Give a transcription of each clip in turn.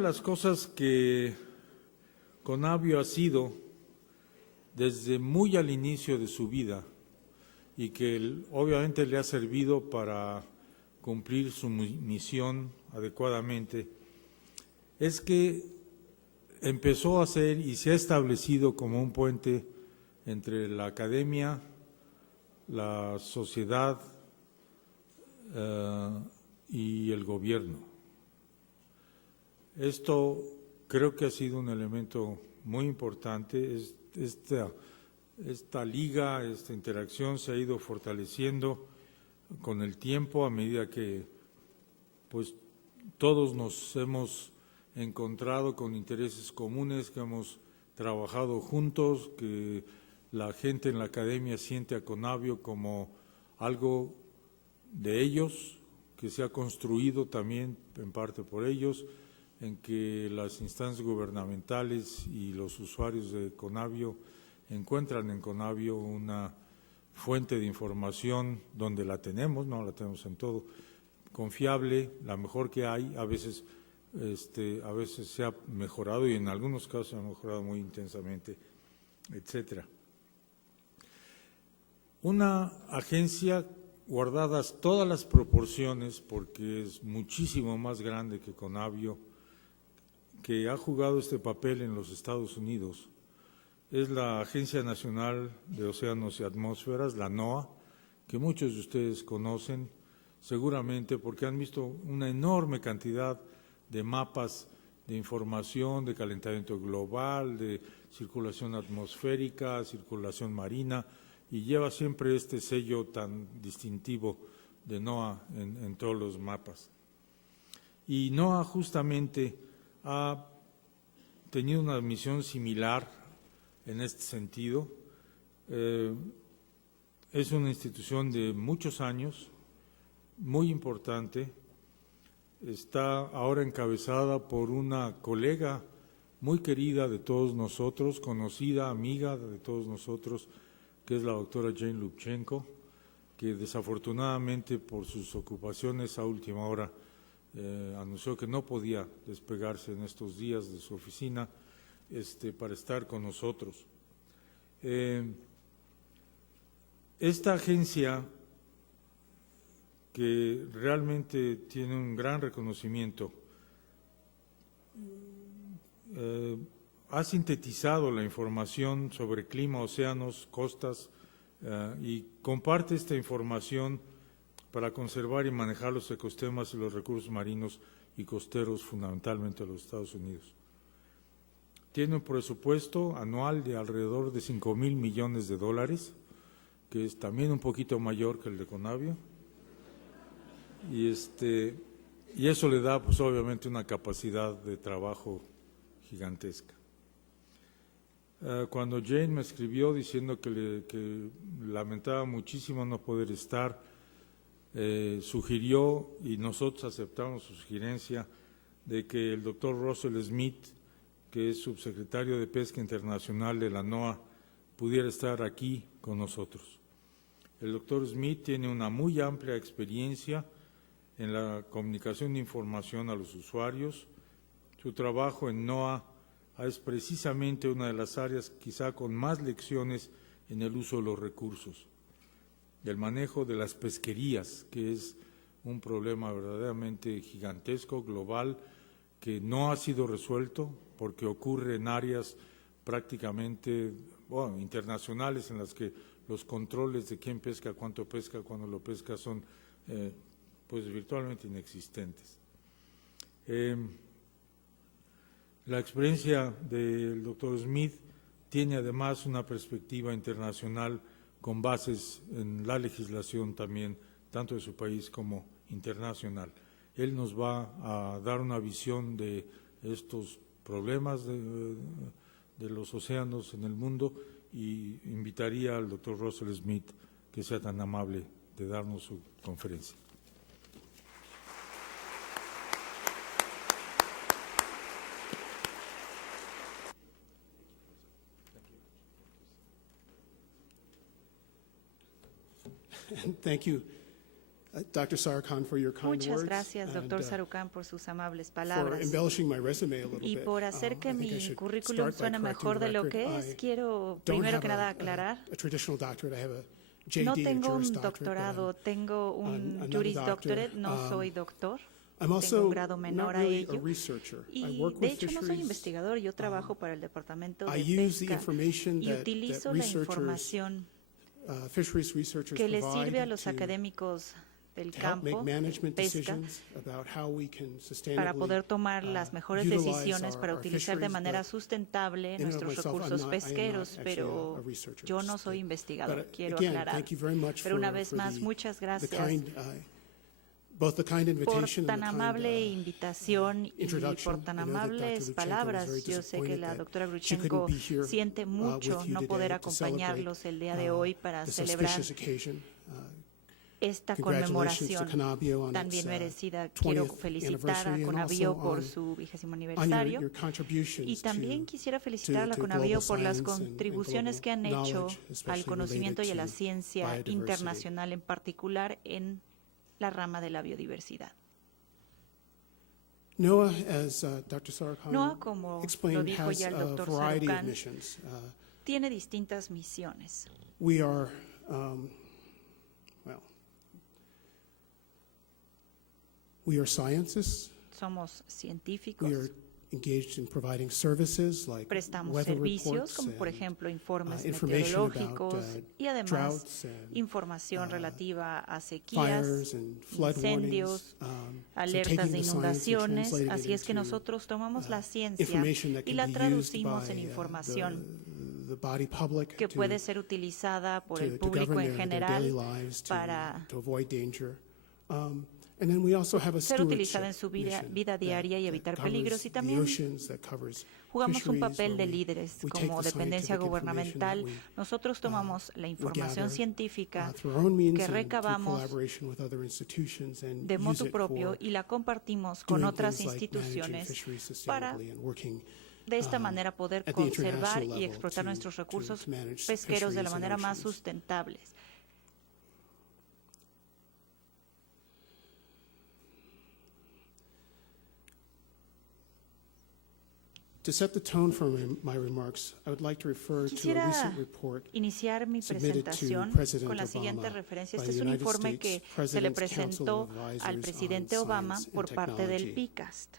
las cosas que Conavio ha sido desde muy al inicio de su vida y que obviamente le ha servido para cumplir su misión adecuadamente, es que empezó a ser y se ha establecido como un puente entre la academia, la sociedad y el gobierno. Esto creo que ha sido un elemento muy importante. Esta liga, esta interacción se ha ido fortaleciendo con el tiempo a medida que pues todos nos hemos encontrado con intereses comunes, que hemos trabajado juntos, que la gente en la academia siente a Conavio como algo de ellos, que se ha construido también en parte por ellos, en que las instancias gubernamentales y los usuarios de Conavio encuentran en Conavio una fuente de información donde la tenemos, no la tenemos en todo, confiable, la mejor que hay. A veces se ha mejorado y en algunos casos se ha mejorado muy intensamente, etcétera. Una agencia, guardadas todas las proporciones, porque es muchísimo más grande que Conavio, que ha jugado este papel en los Estados Unidos, es la Agencia Nacional de Océanos y Atmósferas, la NOAA, que muchos de ustedes conocen seguramente porque han visto una enorme cantidad de mapas de información de calentamiento global, de circulación atmosférica, circulación marina, y lleva siempre este sello tan distintivo de NOAA en todos los mapas. Y NOAA justamente ha tenido una misión similar en este sentido. Es una institución de muchos años, muy importante. Está ahora encabezada por una colega muy querida de todos nosotros, conocida, amiga de todos nosotros, que es la doctora Jane Lubchenco, que desafortunadamente por sus ocupaciones a última hora anunció que no podía despegarse en estos días de su oficina para estar con nosotros. Esta agencia, que realmente tiene un gran reconocimiento, ha sintetizado la información sobre clima, océanos, costas y comparte esta información para conservar y manejar los ecosistemas y los recursos marinos y costeros fundamentalmente de los Estados Unidos. Tiene un presupuesto anual de alrededor de $5,000 millones, que es también un poquito mayor que el de Conavio, y eso le da pues obviamente una capacidad de trabajo gigantesca. Cuando Jane me escribió diciendo que lamentaba muchísimo no poder estar, sugirió, y nosotros aceptamos su sugerencia, de que el doctor Russell Smith, que es subsecretario de Pesca Internacional de la NOAA, pudiera estar aquí con nosotros. El doctor Smith tiene una muy amplia experiencia en la comunicación de información a los usuarios. Su trabajo en NOAA es precisamente una de las áreas quizá con más lecciones en el uso de los recursos, del manejo de las pesquerías, que es un problema verdaderamente gigantesco, global, que no ha sido resuelto porque ocurre en áreas prácticamente internacionales en las que los controles de quién pesca, cuánto pesca, cuándo lo pesca son pues virtualmente inexistentes. La experiencia del doctor Smith tiene además una perspectiva internacional con bases en la legislación también, tanto de su país como internacional. Él nos va a dar una visión de estos problemas de los océanos en el mundo, y invitaría al doctor Russell Smith que sea tan amable de darnos su conferencia. Thank you, Dr. Sarkhan, for your kind Muchas words. gracias, and, Dr. Sarkhan, por sus amables for palabras embellishing my resume a little y bit. por hacer que I think I mi should currículum start by suene correcting mejor the de lo record. que es. I Quiero don't primero have que nada aclarar, a traditional doctorate. I have a JD, no a tengo Juris un Doctorate, but doctorado, tengo I'm un not a Juris doctor. Doctorate, no soy doctor. I'm Tengo also un grado menor not a really a ello. researcher. I Y work de with hecho no soy fisheries. investigador, yo trabajo para el Departamento I de use the Pesca information y that utilizo la researchers, información fisheries researchers que le provide sirve a los to académicos del help make campo management de pesca decisions about how we can para sustainably poder tomar las mejores utilize decisiones para our utilizar de fisheries, manera but sustentable in and of nuestros myself, recursos I am pesqueros, not actually pero a researcher, yo no just soy to- investigador, but quiero again, aclarar. thank you very much Pero una for- vez for más, the- muchas the gracias kind, both the kind por invitation tan and the amable kind, invitación y introduction. por tan I know that Dr. amables Luchenko was palabras. very Yo sé que disappointed la that doctora she couldn't Gruchenko be here, siente mucho with you no today poder to celebrate, acompañarlos el día de hoy para this celebrar auspicious occasion. esta Congratulations to conmemoración Conabio on tan its, bien merecida. Quiero 20th felicitar a anniversary and Conabio also por on- su 20º on aniversario. your contributions Y también to- quisiera felicitar a la to Conabio global por las science and contribuciones que han global hecho knowledge, especially al conocimiento y a la related to ciencia biodiversity. internacional, en particular en la rama de la biodiversidad. NOAA, as Dr. Sarkhan NOAA, como lo explained, dijo has ya el a Dr. variety of Sarkhan, missions. Tiene distintas misiones. We are, we are scientists. Somos We científicos, are engaged in providing services like prestamos weather servicios reports como por and, ejemplo informes information meteorológicos about, y además droughts and, información relativa a sequías, fires and flood incendios, warnings. So alertas taking de the science and inundaciones. translating it Así es que into, nosotros tomamos la ciencia information that y can la be used traducimos by, en información the body public que to- puede ser utilizada por el to público govern en their daily general lives, para to avoid danger. And then we also have a ser utilizada en stewardship su vida mission diaria y that evitar covers peligros. Y the también oceans, that covers jugamos un fisheries, papel de where líderes we take como the dependencia scientific information that gubernamental. we, Nosotros tomamos la we información gather, científica through our own means que and through recabamos collaboration with other institutions and de use motu it propio for y la compartimos con doing otras things like managing instituciones fisheries para sustainably and working de esta manera poder at the conservar international y level explotar to- nuestros recursos to manage pesqueros de la fisheries and manera más oceans. sustentables. To set the tone for my remarks, I would like to refer to a Quisiera recent report iniciar mi submitted to presentación President con la Obama siguiente referencia. by Este es the un United informe States que se le President's Council presentó of Advisors al on presidente Obama Science and por parte del Technology. PICAST,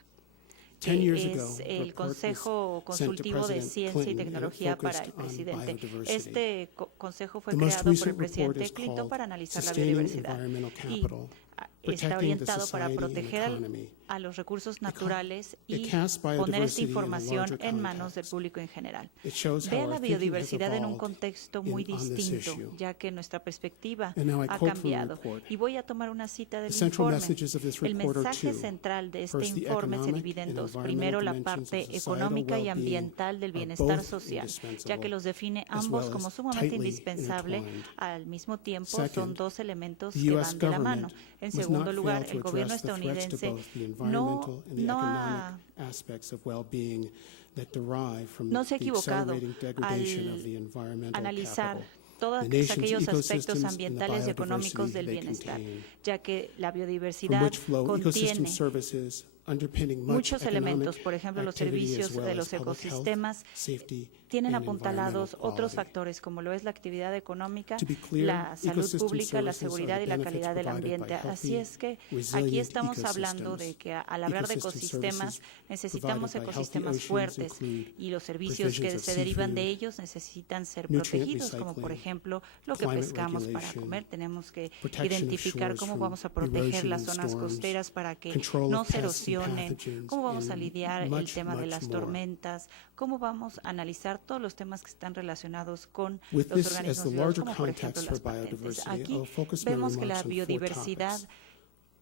10 years que ago, es the el report was Consejo sent to Consultivo de President Ciencia y Clinton, and it Tecnología para el focused on presidente. biodiversity. Este consejo fue The most creado por el recent report presidente is Clinton called para analizar la Sustaining biodiversidad Environmental y Capital, está Protecting the orientado para Society and proteger Economy. a los recursos naturales it y casts poner esta biodiversity in a información larger en manos del context. público en general. It shows how Ve a our la thinking has biodiversidad en un evolved contexto muy on this distinto, issue. ya que nuestra perspectiva And now I ha quote from the cambiado. report. Y voy a tomar una cita del The central informe. messages of this El report are mensaje two. central de este First, the informe se economic divide en and dos. environmental Primero, la dimensions parte of societal económica y well-being ambiental del are bienestar both social, ya que indispensable, los define as ambos well como as sumamente tightly indispensable. intertwined. Al mismo tiempo, son Second, dos elementos the que U.S. van de la mano. government En must segundo not lugar, fail el to gobierno address the threats to estadounidense both the no environmental and the ha economic aspects of well-being that derive from no se ha the equivocado accelerating degradation al of the environmental analizar capital. todos The nation's aquellos aspectos ecosystems and the ambientales y económicos biodiversity del they bienestar, contain, ya que la from biodiversidad which flow ecosystem contiene services underpinning much muchos elementos, economic por ejemplo, los activity servicios as well de as los public health, ecosistemas safety, tienen and apuntalados environmental otros quality. factores, como lo es la actividad económica, To be clear, la salud ecosystem pública, la services are seguridad the y la benefits calidad del provided by ambiente. Así healthy, es que aquí resilient estamos hablando de que al hablar de Ecosystem ecosistemas services necesitamos provided by ecosistemas healthy fuertes oceans include y los servicios que provisions se of derivan de seafood, ellos necesitan ser nutrient protegidos, como por recycling, ejemplo lo que climate pescamos para regulation, comer. Tenemos que protection of identificar shores cómo from vamos a proteger erosion las and zonas storms, costeras para que control no of se pests and erosionen, pathogens, cómo vamos a and lidiar el much, tema de much las more. tormentas, cómo vamos a analizar todos los temas que están relacionados con With los this as organismos the vivos, larger como por ejemplo context for las patentes. biodiversity, Aquí I'll focus my vemos que la remarks on 4 biodiversidad topics.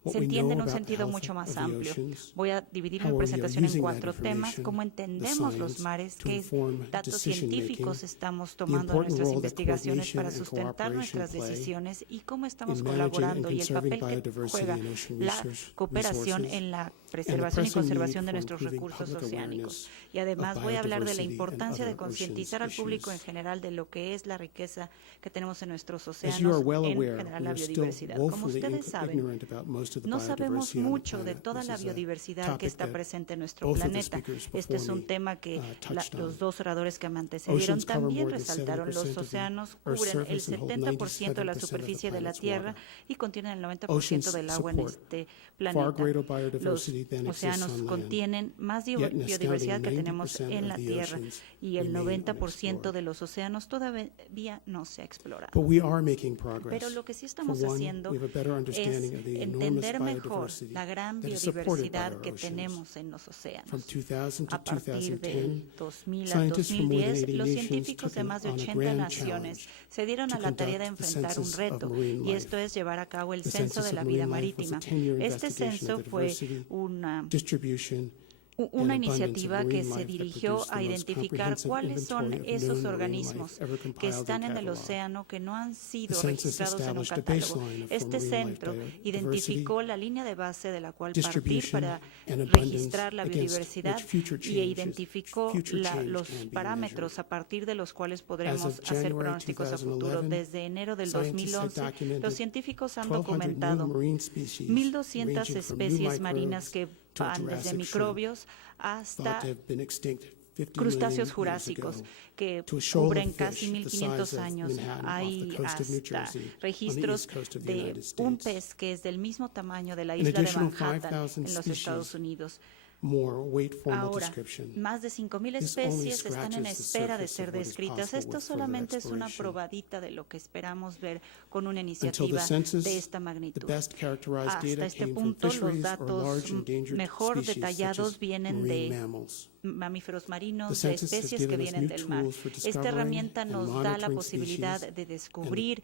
what se we entiende know en un about the sentido health mucho of más the amplio. oceans, Voy a dividir how mi we are presentación en using that 4 temas, information, cómo the entendemos los science, mares, to qué inform datos decision-making, científicos estamos the tomando en important nuestras role that investigaciones para coordination and sustentar cooperation nuestras play decisiones y cómo estamos in managing and colaborando y el conserving papel que biodiversity juega and ocean la cooperación resources, en la and the preservación y pressing conservación need de for nuestros improving recursos public oceánicos. awareness Y además of voy a hablar de la biodiversity and importancia de other oceans concientizar al público en issues. general de lo que es la riqueza que tenemos en nuestros As you are océanos, well en aware, general we la are still biodiversidad. Como woefully ustedes saben, ignorant about most of the no sabemos biodiversity on the mucho de planet. toda This la is a biodiversidad que topic está that presente en nuestro both of the planeta. speakers Este es before un me, tema que touched on. los dos oradores que me antecedieron Oceans cover también more than resaltaron. 70% Los of the océanos Earth's cubren el surface and hold 70% de la 97% of the superficie de la planet's Tierra water. y contienen el 90% Oceans del agua en support este far planeta. greater Los biodiversity than exists océanos on land. contienen más Yet an biodiversidad astounding que tenemos 90% en of la the Tierra oceans y el remain 90% unexplored. de los océanos todavía no se ha explorado. But we are making progress. Pero lo que sí For estamos one, haciendo we have a better es understanding of the enormous entender mejor biodiversity la gran that is supported by biodiversidad our que oceans. tenemos en los From océanos. 2000 to A partir 2010, del 2000 al scientists from more than 2010, 80 los nations científicos took de más de on a 80 grand naciones challenge se dieron to a la tarea de conduct the enfrentar un census of reto, marine y life. esto es llevar a cabo el The censo Census de la of vida Marine Life was a marítima. 10-year Este investigation censo of the fue diversity, una distribution, una and abundance of iniciativa que marine se life that dirigió produced the a most identificar comprehensive cuáles son inventory of esos known marine organismos life ever que compiled and están en el cataloged. océano que no han The sido census registrados en un established a catálogo. baseline of Este marine life centro diversity, identificó la línea de base de la cual partir distribution, para and abundance registrar la against biodiversidad which future y changes- identificó future change los can be parámetros measured. a partir de los cuales As podremos of hacer January pronósticos a futuro. 2011, Desde enero del scientists have 2011, documented los científicos han 1,200 new documentado marine species 1.200 ranging from new especies marinas microbes que to van desde Jurassic microbios thought hasta to have been extinct 50 crustáceos million years jurásicos ago, que to a shoal cubren of casi fish the size 1.500 of años. Manhattan off Hay the coast of New hasta Jersey, on the registros east coast of the de United un States. pez que es del mismo tamaño de la An isla de additional Manhattan 5,000 en los species Estados Unidos. More await formal Ahora, description. más de 5.000 This only especies están en scratches the espera de surface ser of what is descritas. possible Esto with further solamente es una exploration. probadita de lo que esperamos ver con una Until iniciativa the census, de esta the magnitud. best characterized Hasta data este came from punto, los fisheries or datos large endangered mejor species such detallados as vienen marine de mammals. mamíferos The marinos, de census has especies que given us vienen new del mar. tools for Esta discovering herramienta and nos da la monitoring posibilidad species, de descubrir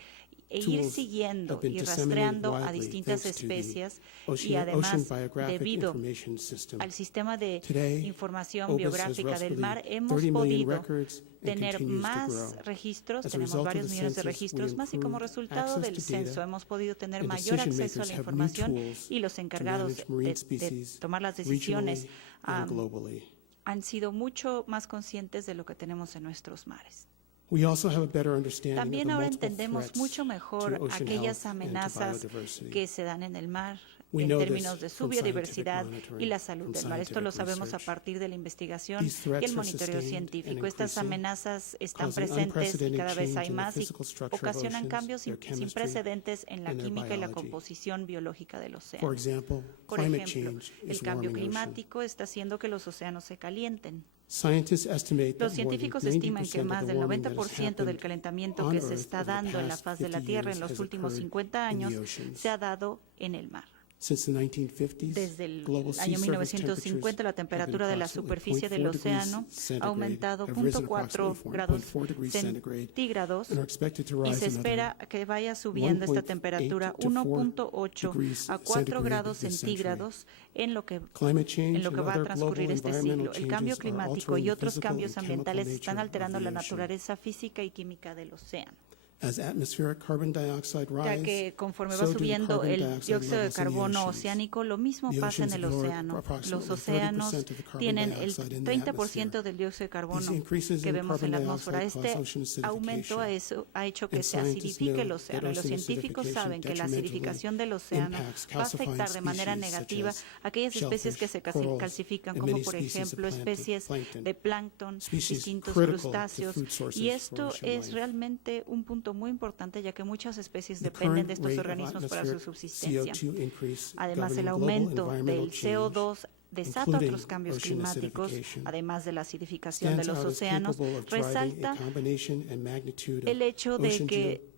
e ir tools siguiendo have been y disseminated rastreando a widely distintas thanks to the especies y Ocean además, Biographic debido Information System. al sistema de Today, información OBIS has biográfica del roughly mar, hemos 30 million podido records and tener continues to más grow. registros, As a tenemos result of varios the millones de census, we registros más y como improved resultado access del to data, censo hemos podido tener and mayor decision acceso a makers la have new información tools y los to encargados manage marine de species tomar las decisiones regionally and globally. han sido mucho más conscientes de lo que tenemos en nuestros mares. We also have a better understanding También of the ahora multiple entendemos threats mucho mejor to ocean aquellas health and to amenazas biodiversity. que se dan en el mar We en know términos this de su from scientific biodiversidad monitoring, y la salud from del mar. Esto lo scientific sabemos a research. partir de la investigación These y threats el are monitoreo sustained científico. and Estas increasing, amenazas están causing presentes y cada unprecedented vez hay change in the más y physical structure of ocasionan oceans, cambios their sin chemistry, precedentes en la and their química y la biology. composición biológica del For océano. example, Por climate ejemplo, change el is cambio warming ocean. climático está haciendo que los océanos se calienten. Scientists estimate Los that more than científicos estiman que 90% of más the del warming that has 90% del happened calentamiento on que se Earth está over the dando en la past faz de la 50 Tierra en years los has últimos occurred 50 in the años oceans. se ha dado en el mar. Since the 1950s, Desde el global sea año surface 1950, la temperatures temperatura de la have been superficie del approximately océano 0.4 ha centigrade, aumentado have risen 0.4 approximately grados 4.4 degrees centigrade, centígrados and are expected to y rise se another espera que vaya subiendo esta 1.8 temperatura to 4 1.8 degrees a 4 centigrade grados this century. centígrados en lo que Climate change en lo que and va a other transcurrir global este environmental siglo. El cambio changes are climático altering y the otros physical cambios and chemical ambientales están nature of alterando the la ocean. naturaleza física y química del océano, As atmospheric carbon dioxide ya rise, que conforme so va do the subiendo carbon el dioxide dióxido de levels in the carbono oceans. oceánico, lo mismo The pasa en oceans el absorb océano. approximately Los 30% océanos of the carbon tienen el dioxide in the 30% del dióxido de carbono These increases que in vemos en la carbon atmósfera. dioxide Este cause ocean aumento ha hecho que And se scientists acidifique el know océano. that Y los ocean científicos acidification saben que la detrimentally acidificación del océano impacts va a afectar de calcifying manera species such negativa as a aquellas especies que se shellfish, corals, calcifican, and como many por species of ejemplo especies plankton, de plancton, species distintos critical to crustáceos. food sources Y for esto ocean es life. realmente un punto muy importante, ya que muchas especies The dependen de current estos rate of organismos para su atmospheric subsistencia. CO2 increase Además, el governing global aumento environmental del change, CO2 desata including otros cambios ocean climáticos, acidification, además de la acidificación de stands los out as océanos, capable of driving resalta a combination and magnitude of el hecho de ocean que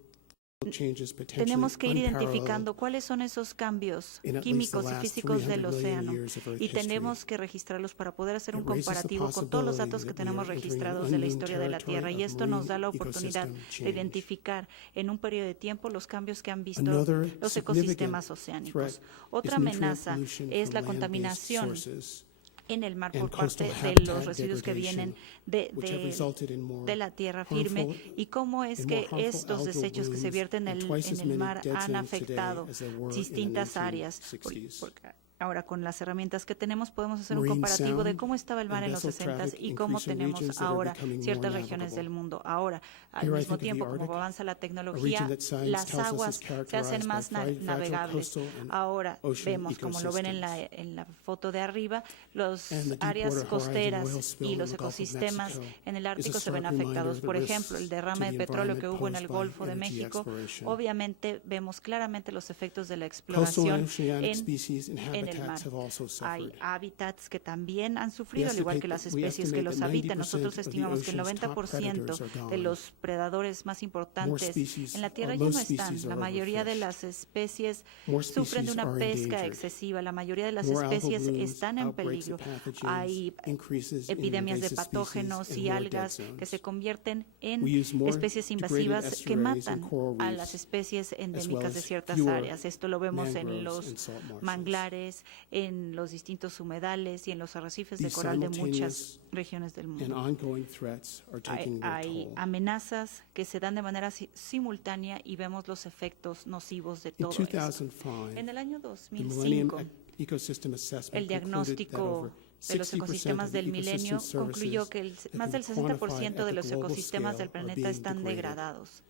changes potentially tenemos que ir unparalleled identificando cuáles son esos cambios in at least the químicos y last físicos 300 del million océano years of Earth y tenemos history. que registrarlos para poder hacer un It raises the comparativo con todos los possibility datos que that we tenemos are entering registrados an de la unknown historia de la territory Tierra y of esto nos da la marine oportunidad ecosystem de change. identificar en un periodo de tiempo los cambios que han visto Another los significant ecosistemas oceánicos. threat Otra is nutrient amenaza pollution es from la land-based contaminación sources en el mar and por parte coastal de habitat los residuos que vienen which have resulted in more de la tierra firme harmful- y cómo es in que more harmful estos algal desechos que se blooms vierten and twice as en el many mar dead han zones today afectado as there were in the distintas áreas. 1960s. Porque ahora con las herramientas que tenemos podemos hacer un Marine comparativo de sound cómo estaba el mar and en los vessel 60 traffic y cómo increase in tenemos regions that are ahora becoming more ciertas regiones navigable. del mundo. Ahora, al Here I mismo think of the tiempo, como Arctic, avanza la a tecnología, region that science las tells us is aguas se characterized hacen más by fragile navegables. coastal and Ahora ocean vemos, como lo ven ecosystems. en la foto de arriba, las And the áreas Deepwater Horizon costeras oil spill y in los the Gulf of ecosistemas Mexico en el is a Ártico se ven stark reminder afectados. of the Por risks ejemplo, el to derrame the de petróleo que environment hubo en el posed by Golfo de energy México, exploration. obviamente vemos claramente los efectos de la Coastal and exploración oceanic species and en el mar. habitats have also Hay suffered. hábitats que también han sufrido, al igual que las We especies que estimate los that habitan. 90% Nosotros of the estimamos que el ocean's top 90% predators are de gone. los predadores más importantes species, en la Tierra or ya no most están. species La are mayoría de overfished. las especies More sufren de species una are pesca endangered. excesiva. La mayoría de las More algal especies blooms, están en outbreaks peligro. of pathogens, Hay increases in epidemias de invasive patógenos species, y and more dead algas que zones. se convierten en We use more especies degraded invasivas que estuaries and matan coral a reefs, las especies well endémicas de as ciertas fewer áreas. Esto lo vemos en mangroves los and salt marshes. manglares, en los distintos humedales y en los arrecifes de These coral de muchas simultaneous regiones del and mundo. ongoing threats are taking their Hay toll. amenazas que se dan de manera simultánea y vemos los efectos nocivos de In todo esto. 2005, En el año the Millennium 2005, Ecosystem Assessment el concluded that diagnóstico over de los 60% ecosistemas of the del milenio ecosystem concluyó services que that más can del 60% de quantify los at the global ecosistemas scale del are planeta being están degraded. degradados.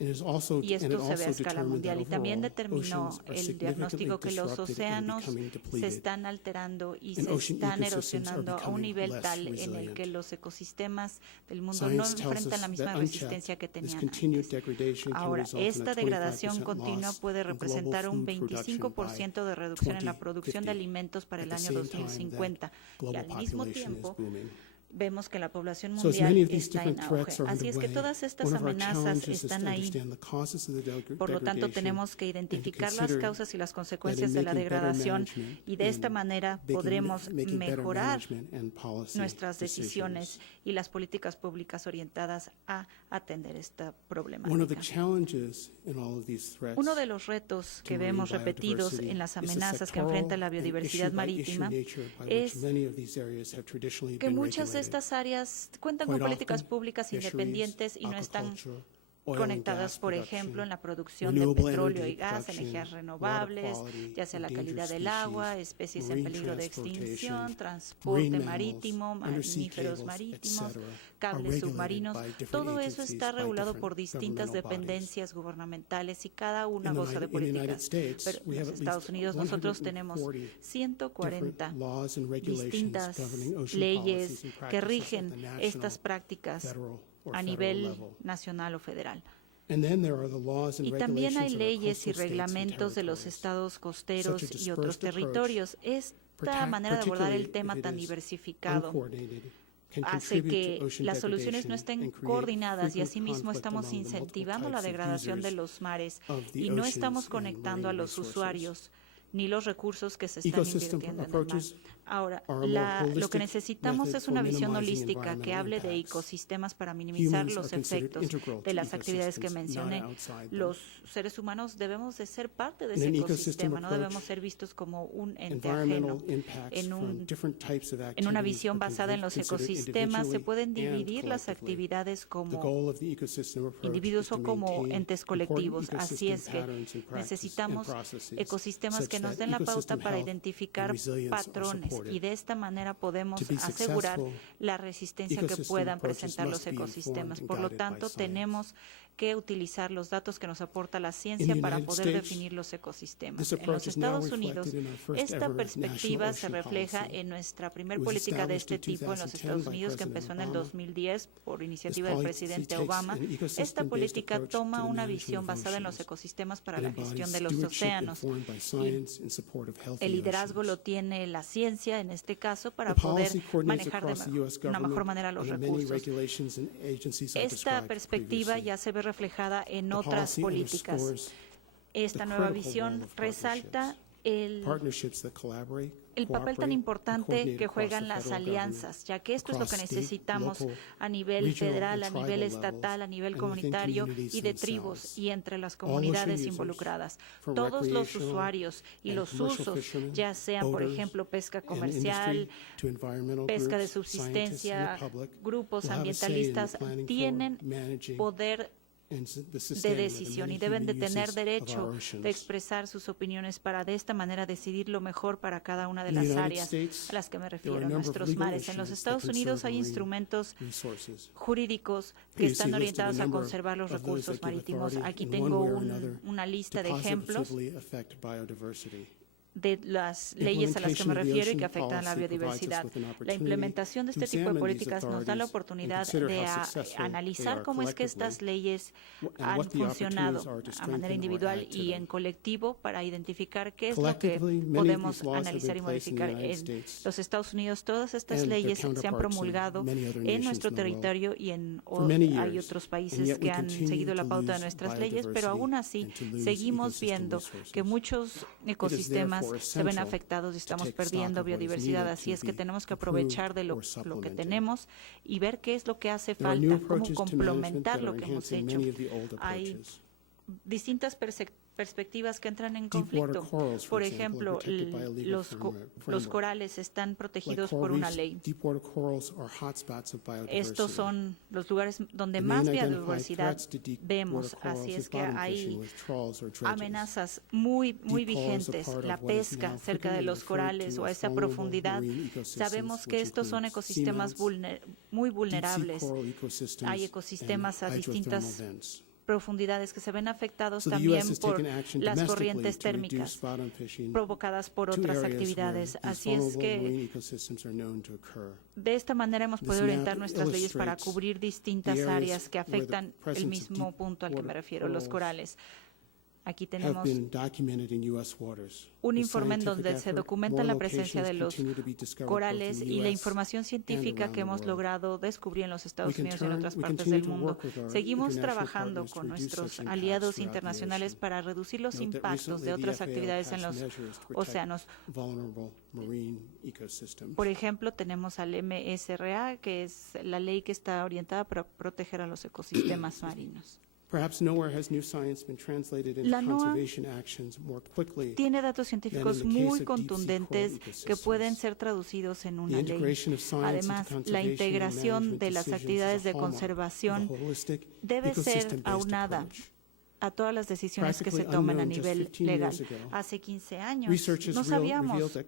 Y esto Y esto se ve a escala mundial y también determinó determinó el diagnóstico que los océanos se están alterando y se están erosionando a un nivel tal en el que los ecosistemas del mundo no enfrentan la misma resistencia que tenían antes. Ahora, esta degradación continua puede representar un 25% de reducción en la producción de alimentos para el año 2050 y al mismo tiempo vemos que la población mundial está en auge. Así es que todas estas amenazas están ahí. Por lo tanto, tenemos que identificar las causas y las consecuencias de la degradación y de esta manera podremos mejorar nuestras decisiones y las políticas públicas orientadas a atender esta problemática. Uno de los retos que vemos repetidos en las amenazas que enfrenta la biodiversidad marítima es que muchas de estas áreas cuentan con políticas públicas independientes y no están conectadas, por ejemplo, en la producción de petróleo y gas, energías renovables, ya sea la calidad del agua, especies en peligro de extinción, transporte marítimo, mamíferos marítimos, cables submarinos. Todo eso está regulado por distintas dependencias gubernamentales y cada una goza de políticas. Pero en los Estados Unidos nosotros tenemos 140 distintas leyes que rigen estas prácticas a nivel nacional o federal. Y también hay leyes y reglamentos de los estados costeros y otros territorios. Esta manera de abordar el tema tan diversificado hace que las soluciones no estén coordinadas y asimismo estamos incentivando la degradación de los mares y no estamos conectando a los usuarios ni los recursos que se están invirtiendo en el mar. Ahora, lo que necesitamos es una visión holística que hable de ecosistemas para minimizar los efectos de las actividades que mencioné. Los seres humanos debemos de ser parte de ese ecosistema, no debemos ser vistos como un ente ajeno. En una visión basada en los ecosistemas se pueden dividir las actividades como individuos o como entes colectivos. Así es que necesitamos ecosistemas que nos den la pauta para identificar patrones y de esta manera podemos asegurar la resistencia que puedan presentar los ecosistemas. Por lo tanto, tenemos que utilizar los datos que nos aporta la ciencia para poder definir los ecosistemas. En los Estados Unidos, esta perspectiva se refleja en nuestra primera política de este tipo en los Estados Unidos, que empezó en el 2010 por iniciativa del presidente Obama. Esta política toma una visión basada en los ecosistemas para la gestión de los océanos. Y el liderazgo lo tiene la ciencia, en este caso, para poder manejar de una mejor manera los recursos. Esta perspectiva ya se ve reflejada en otras políticas. Esta nueva visión resalta el papel tan importante que juegan las alianzas, ya que esto es lo que necesitamos a nivel federal, a nivel estatal, a nivel comunitario y de tribus y entre las comunidades involucradas. Todos los usuarios y los usos, ya sean, por ejemplo, pesca comercial, pesca de subsistencia, grupos ambientalistas, tienen poder de decisión y deben de tener derecho de expresar sus opiniones para de esta manera decidir lo mejor para cada una de las áreas a las que me refiero, nuestros mares. En los Estados Unidos hay instrumentos jurídicos que están orientados a conservar los recursos marítimos. Aquí tengo una lista de ejemplos de las leyes a las que me refiero y que afectan a la biodiversidad. La implementación de este tipo de políticas nos da la oportunidad de analizar cómo es que estas leyes han funcionado a manera individual y en colectivo para identificar qué es lo que podemos analizar y modificar. En los Estados Unidos, todas estas leyes se han promulgado en nuestro territorio y hay otros países que han seguido la pauta de nuestras leyes, pero aún así seguimos viendo que muchos ecosistemas se ven afectados y estamos perdiendo biodiversidad. Así es que tenemos que aprovechar de lo que tenemos y ver qué es lo que hace falta, cómo complementar lo que hemos hecho. Hay distintas perspectivas que entran en conflicto. Por ejemplo, los corales están protegidos por una ley. Estos son los lugares donde más biodiversidad vemos, así es que hay amenazas muy vigentes. La pesca cerca de los corales o a esa profundidad. Sabemos que estos son ecosistemas muy vulnerables. Hay ecosistemas a distintas profundidades que se ven afectados también por las corrientes térmicas provocadas por otras actividades. Así es que de esta manera hemos podido orientar nuestras leyes para cubrir distintas áreas que afectan el mismo punto al que me refiero, los corales. Aquí tenemos un informe en donde se documenta la presencia de los corales y la información científica que hemos logrado descubrir en los Estados Unidos y en otras partes del mundo. Seguimos trabajando con nuestros aliados internacionales para reducir los impactos de otras actividades en los océanos. Por ejemplo, tenemos al MSRA, que es la ley que está orientada para proteger a los ecosistemas marinos. La NOAA tiene datos científicos muy contundentes que pueden ser traducidos en una ley. Además, la integración de las actividades de conservación debe ser aunada a todas las decisiones que se toman a nivel legal. Hace 15 años no sabíamos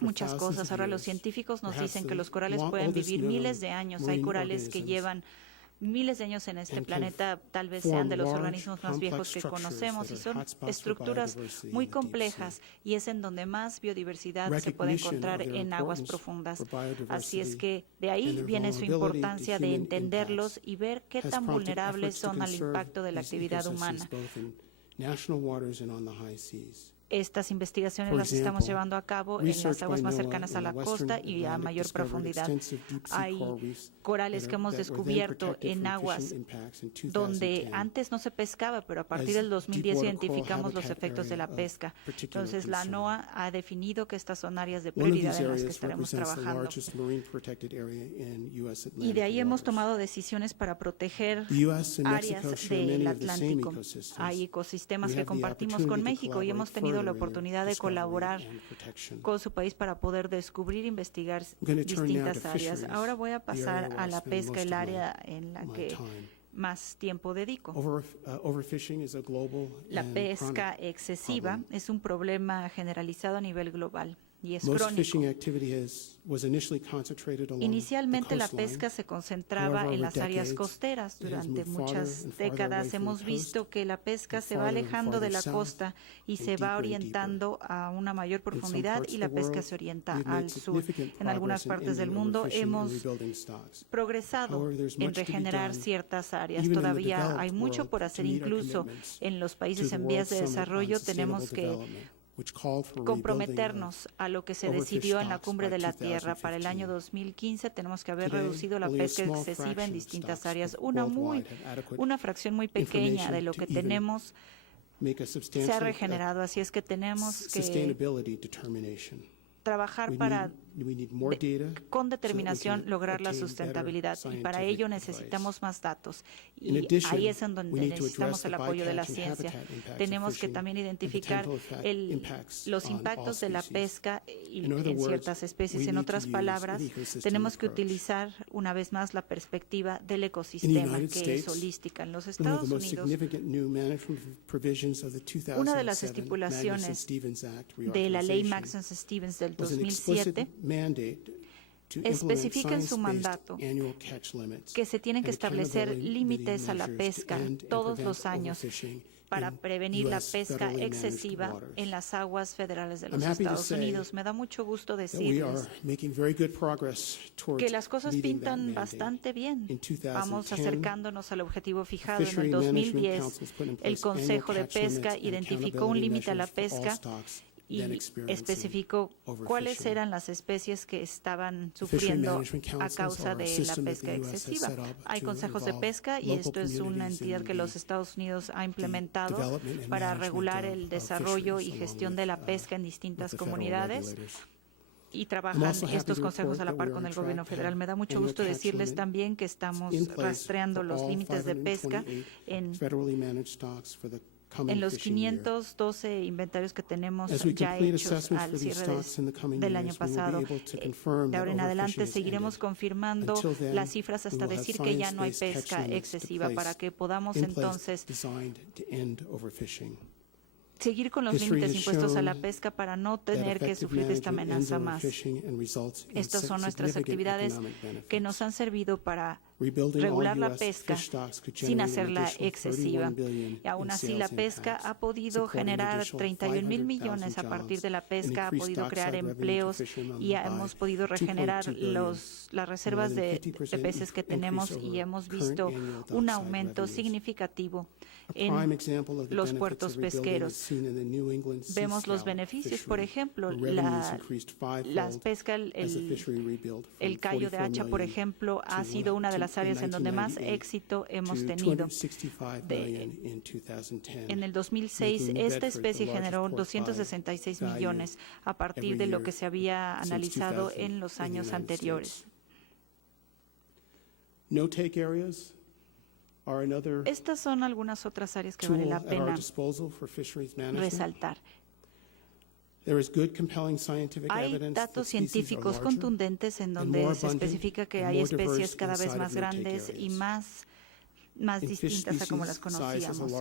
muchas cosas. Ahora los científicos nos dicen que los corales pueden vivir miles de años. Hay corales que llevan miles de años en este planeta, tal vez sean de los organismos más viejos que conocemos y son estructuras muy complejas y es en donde más biodiversidad se puede encontrar en aguas profundas. Así es que de ahí viene su importancia de entenderlos y ver qué tan vulnerables son al impacto de la actividad humana. Estas investigaciones las estamos llevando a cabo en las aguas más cercanas a la costa y a mayor profundidad. Hay corales que hemos descubierto en aguas donde antes no se pescaba, pero a partir del 2010 identificamos los efectos de la pesca. Entonces, la NOAA ha definido que estas son áreas de prioridad en las que estaremos trabajando. Y de ahí hemos tomado decisiones para proteger áreas del Atlántico. Hay ecosistemas que compartimos con México y hemos tenido la oportunidad de colaborar con su país para poder descubrir e investigar distintas áreas. Ahora voy a pasar a la pesca, el área en la que más tiempo dedico. La pesca excesiva es un problema generalizado a nivel global y es crónico. Inicialmente la pesca se concentraba en las áreas costeras. Durante muchas décadas hemos visto que la pesca se va alejando de la costa y se va orientando a una mayor profundidad y la pesca se orienta al sur. En algunas partes del mundo hemos progresado en regenerar ciertas áreas. Todavía hay mucho por hacer, incluso en los países en vías de desarrollo tenemos que comprometernos a lo que se decidió en la Cumbre de la Tierra. Para el año 2015 tenemos que haber reducido la pesca excesiva en distintas áreas. Una fracción muy pequeña de lo que tenemos se ha regenerado, así es que tenemos que trabajar para con determinación lograr la sustentabilidad, y para ello necesitamos más datos, y ahí es en donde necesitamos el apoyo de la ciencia. Tenemos que también identificar los impactos de la pesca en ciertas especies. En otras palabras, tenemos que utilizar una vez más la perspectiva del ecosistema, que es holística. En los Estados Unidos, una de las estipulaciones de la ley Maxence-Stevens del 2007 especifica en su mandato que se tienen que establecer límites a la pesca todos los años para prevenir la pesca excesiva en las aguas federales de los Estados Unidos. Me da mucho gusto decirles que las cosas pintan bastante bien. Vamos acercándonos al objetivo fijado. En el 2010, el Consejo de Pesca identificó un límite a la pesca y especificó cuáles eran las especies que estaban sufriendo a causa de la pesca excesiva. Hay consejos de pesca, y esto es una entidad que los Estados Unidos ha implementado para regular el desarrollo y gestión de la pesca en distintas comunidades, y trabajan estos consejos a la par con el gobierno federal. Me da mucho gusto decirles también que estamos rastreando los límites de pesca en los 512 inventarios que tenemos ya hechos al cierre del año pasado. De ahora en adelante seguiremos confirmando las cifras hasta decir que ya no hay pesca excesiva, para que podamos entonces seguir con los límites impuestos a la pesca para no tener que sufrir esta amenaza más. Estas son nuestras actividades que nos han servido para regular la pesca sin hacerla excesiva. Y aún así, la pesca ha podido generar 31,000 millones a partir de la pesca, ha podido crear empleos, y hemos podido regenerar las reservas de peces que tenemos, y hemos visto un aumento significativo en los puertos pesqueros. Vemos los beneficios, por ejemplo, las pesca, el callo de hacha, por ejemplo, ha sido una de las áreas en donde más éxito hemos tenido. En el 2006, esta especie generó 266 millones a partir de lo que se había analizado en los años anteriores. Estas son algunas otras áreas que vale la pena resaltar. Hay datos científicos contundentes en donde se especifica que hay especies cada vez más grandes y más distintas a como las conocíamos.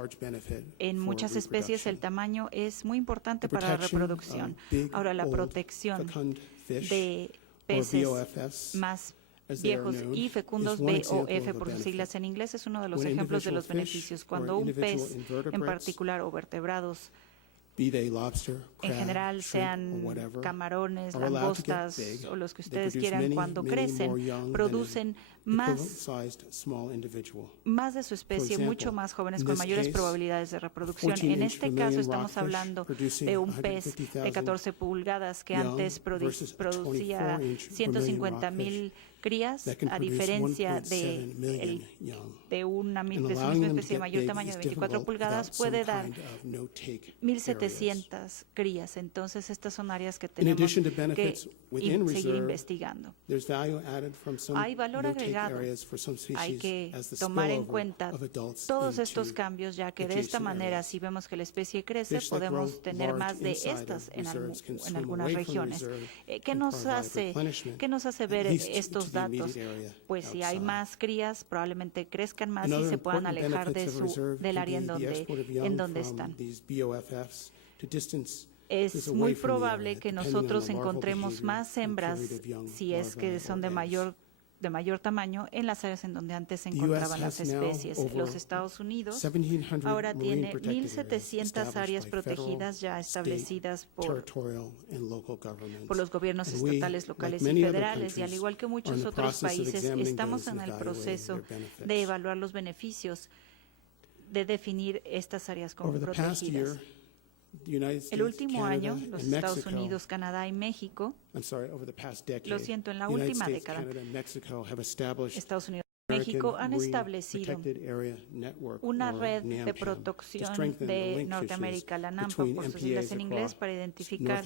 En muchas especies el tamaño es muy importante para la reproducción. Ahora, la protección de peces más viejos y fecundos, BOF por sus siglas en inglés, es uno de los ejemplos de los beneficios. Cuando un pez en particular, o vertebrados en general, sean camarones, langostas o los que ustedes quieran, cuando crecen, producen más de su especie, mucho más jóvenes, con mayores probabilidades de reproducción. En este caso estamos hablando de un pez de 14 pulgadas que antes producía 150,000 crías, a diferencia de una misma especie de mayor tamaño de 24 pulgadas, puede dar 1,700 crías. Entonces, estas son áreas que tenemos que seguir investigando. Hay valor agregado. Hay que tomar en cuenta todos estos cambios, ya que de esta manera, si vemos que la especie crece, podemos tener más de estas en algunas regiones. ¿Qué nos hace ver estos datos? Pues si hay más crías, probablemente crezcan más y se puedan alejar del área en donde están. Es muy probable que nosotros encontremos más hembras, si es que son de mayor tamaño, en las áreas en donde antes se encontraban las especies. Los Estados Unidos ahora tiene 1,700 áreas protegidas ya establecidas por los gobiernos estatales, locales y federales, y al igual que muchos otros países, estamos en el proceso de evaluar los beneficios de definir estas áreas como protegidas. El último año, los Estados Unidos, Canadá y México, lo siento, en la última década, Estados Unidos y México han establecido una red de protección de Norteamérica, la NAMPA por sus siglas en inglés, para identificar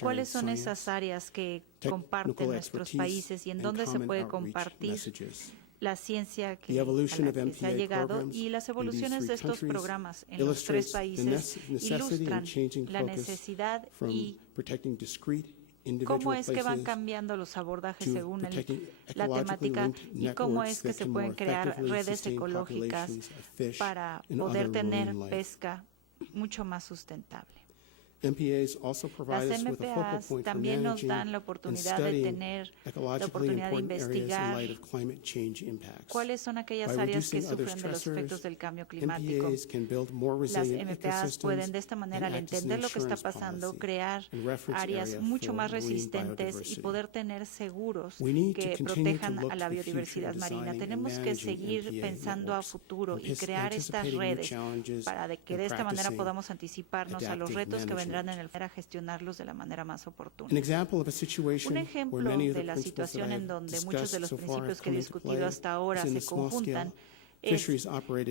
cuáles son esas áreas que comparten nuestros países y en dónde se puede compartir la ciencia a la que se ha llegado, y las evoluciones de estos programas en los tres países ilustran la necesidad y cómo es que van cambiando los abordajes según la temática y cómo es que se pueden crear redes ecológicas para poder tener pesca mucho más sustentable. Las MPAs también nos dan la oportunidad de tener la oportunidad de investigar cuáles son aquellas áreas que sufren de los efectos del cambio climático. Las MPAs pueden de esta manera, al entender lo que está pasando, crear áreas mucho más resistentes y poder tener seguros que protejan a la biodiversidad marina. Tenemos que seguir pensando a futuro y crear estas redes para que de esta manera podamos anticiparnos a los retos que vendrán en el futuro, a gestionarlos de la manera más oportuna. Un ejemplo de la situación en donde muchos de los principios que he discutido hasta ahora se conjuntan es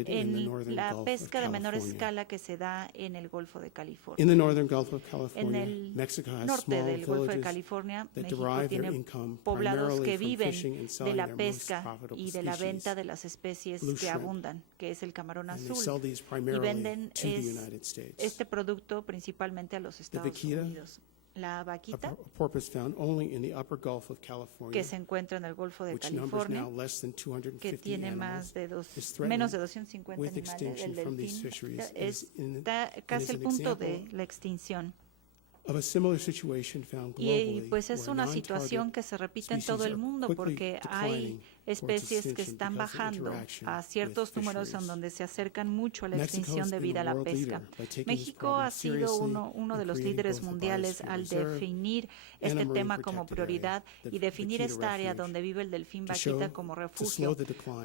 en la pesca de menor escala que se da en el Golfo de California. En el norte del Golfo de California, México tiene poblados que viven de la pesca y de la venta de las especies que abundan, que es el camarón azul, y venden este producto principalmente a los Estados Unidos. La vaquita, que se encuentra en el Golfo de California, que tiene menos de 250 animales, el delfín, está casi al punto de la extinción. Y pues es una situación que se repite en todo el mundo porque hay especies que están bajando a ciertos números en donde se acercan mucho a la extinción debido a la pesca. México ha sido uno de los líderes mundiales al definir este tema como prioridad y definir esta área donde vive el delfín vaquita como refugio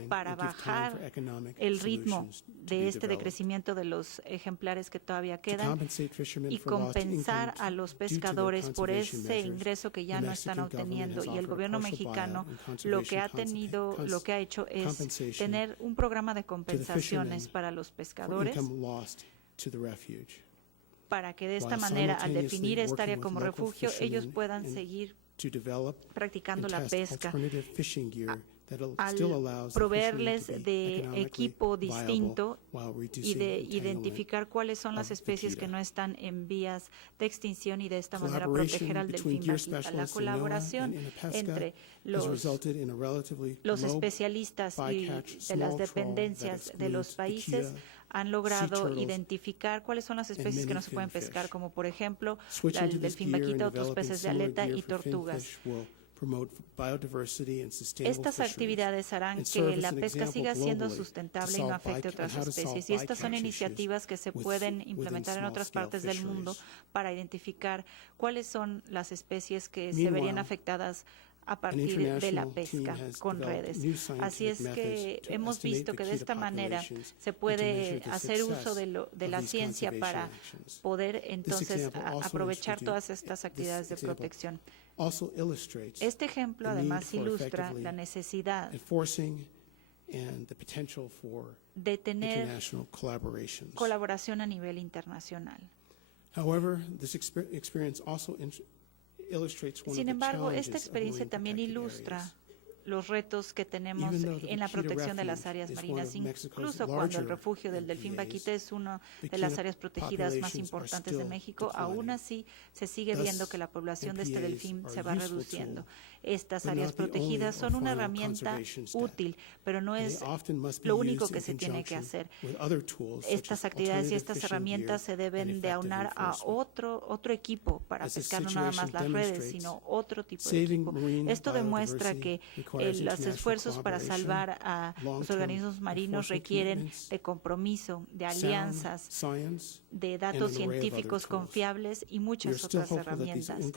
para bajar el ritmo de este decrecimiento de los ejemplares que todavía quedan y compensar a los pescadores por ese ingreso que ya no están obteniendo. Y el gobierno mexicano lo que ha hecho es tener un programa de compensaciones para los pescadores para que de esta manera, al definir esta área como refugio, ellos puedan seguir practicando la pesca, al proveerles de equipo distinto y de identificar cuáles son las especies que no están en vías de extinción y de esta manera proteger al delfín vaquita. La colaboración entre los especialistas y de las dependencias de los países han logrado identificar cuáles son las especies que no se pueden pescar, como por ejemplo el delfín vaquita, otros peces de aleta y tortugas. Estas actividades harán que la pesca siga siendo sustentable y no afecte a otras especies. Y estas son iniciativas que se pueden implementar en otras partes del mundo para identificar cuáles son las especies que se verían afectadas a partir de la pesca con redes. Así es que hemos visto que de esta manera se puede hacer uso de la ciencia para poder entonces aprovechar todas estas actividades de protección. Este ejemplo además ilustra la necesidad de tener colaboración a nivel internacional. Sin embargo, esta experiencia también ilustra los retos que tenemos en la protección de las áreas marinas, incluso cuando el refugio del delfín vaquita es una de las áreas protegidas más importantes de México. Aún así, se sigue viendo que la población de este delfín se va reduciendo. Estas áreas protegidas son una herramienta útil, pero no es lo único que se tiene que hacer. Estas actividades y estas herramientas se deben de aunar a otro equipo para pescar no nada más las redes, sino otro tipo de equipo. Esto demuestra que los esfuerzos para salvar a los organismos marinos requieren de compromiso, de alianzas, de datos científicos confiables y muchas otras herramientas.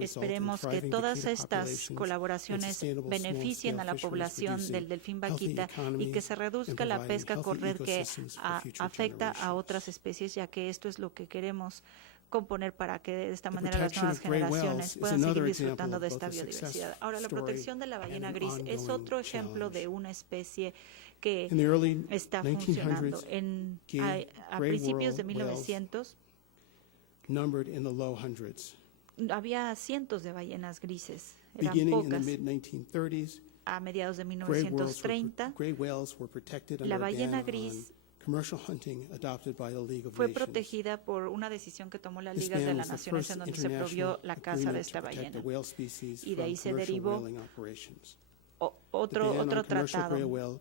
Esperemos que todas estas colaboraciones beneficien a la población del delfín vaquita y que se reduzca la pesca con red que afecta a otras especies, ya que esto es lo que queremos componer para que de esta manera las nuevas generaciones puedan seguir disfrutando de esta biodiversidad. Ahora, la protección de la ballena gris es otro ejemplo de una especie que está funcionando. A principios de 1900 había cientos de ballenas grises, eran pocas. A mediados de 1930, la ballena gris fue protegida por una decisión que tomó la Liga de las Naciones en donde se prohibió la caza de esta ballena. Y de ahí se derivó otro tratado.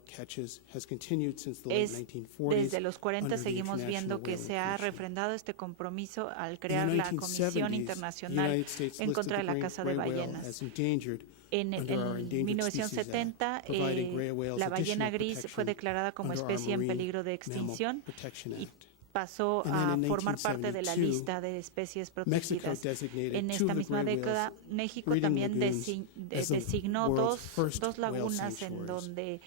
Desde los 40 seguimos viendo que se ha refrendado este compromiso al crear la Comisión Internacional en contra de la caza de ballenas. En 1970, la ballena gris fue declarada como especie en peligro de extinción y pasó a formar parte de la lista de especies protegidas. En esta misma década, México también designó dos lagunas en donde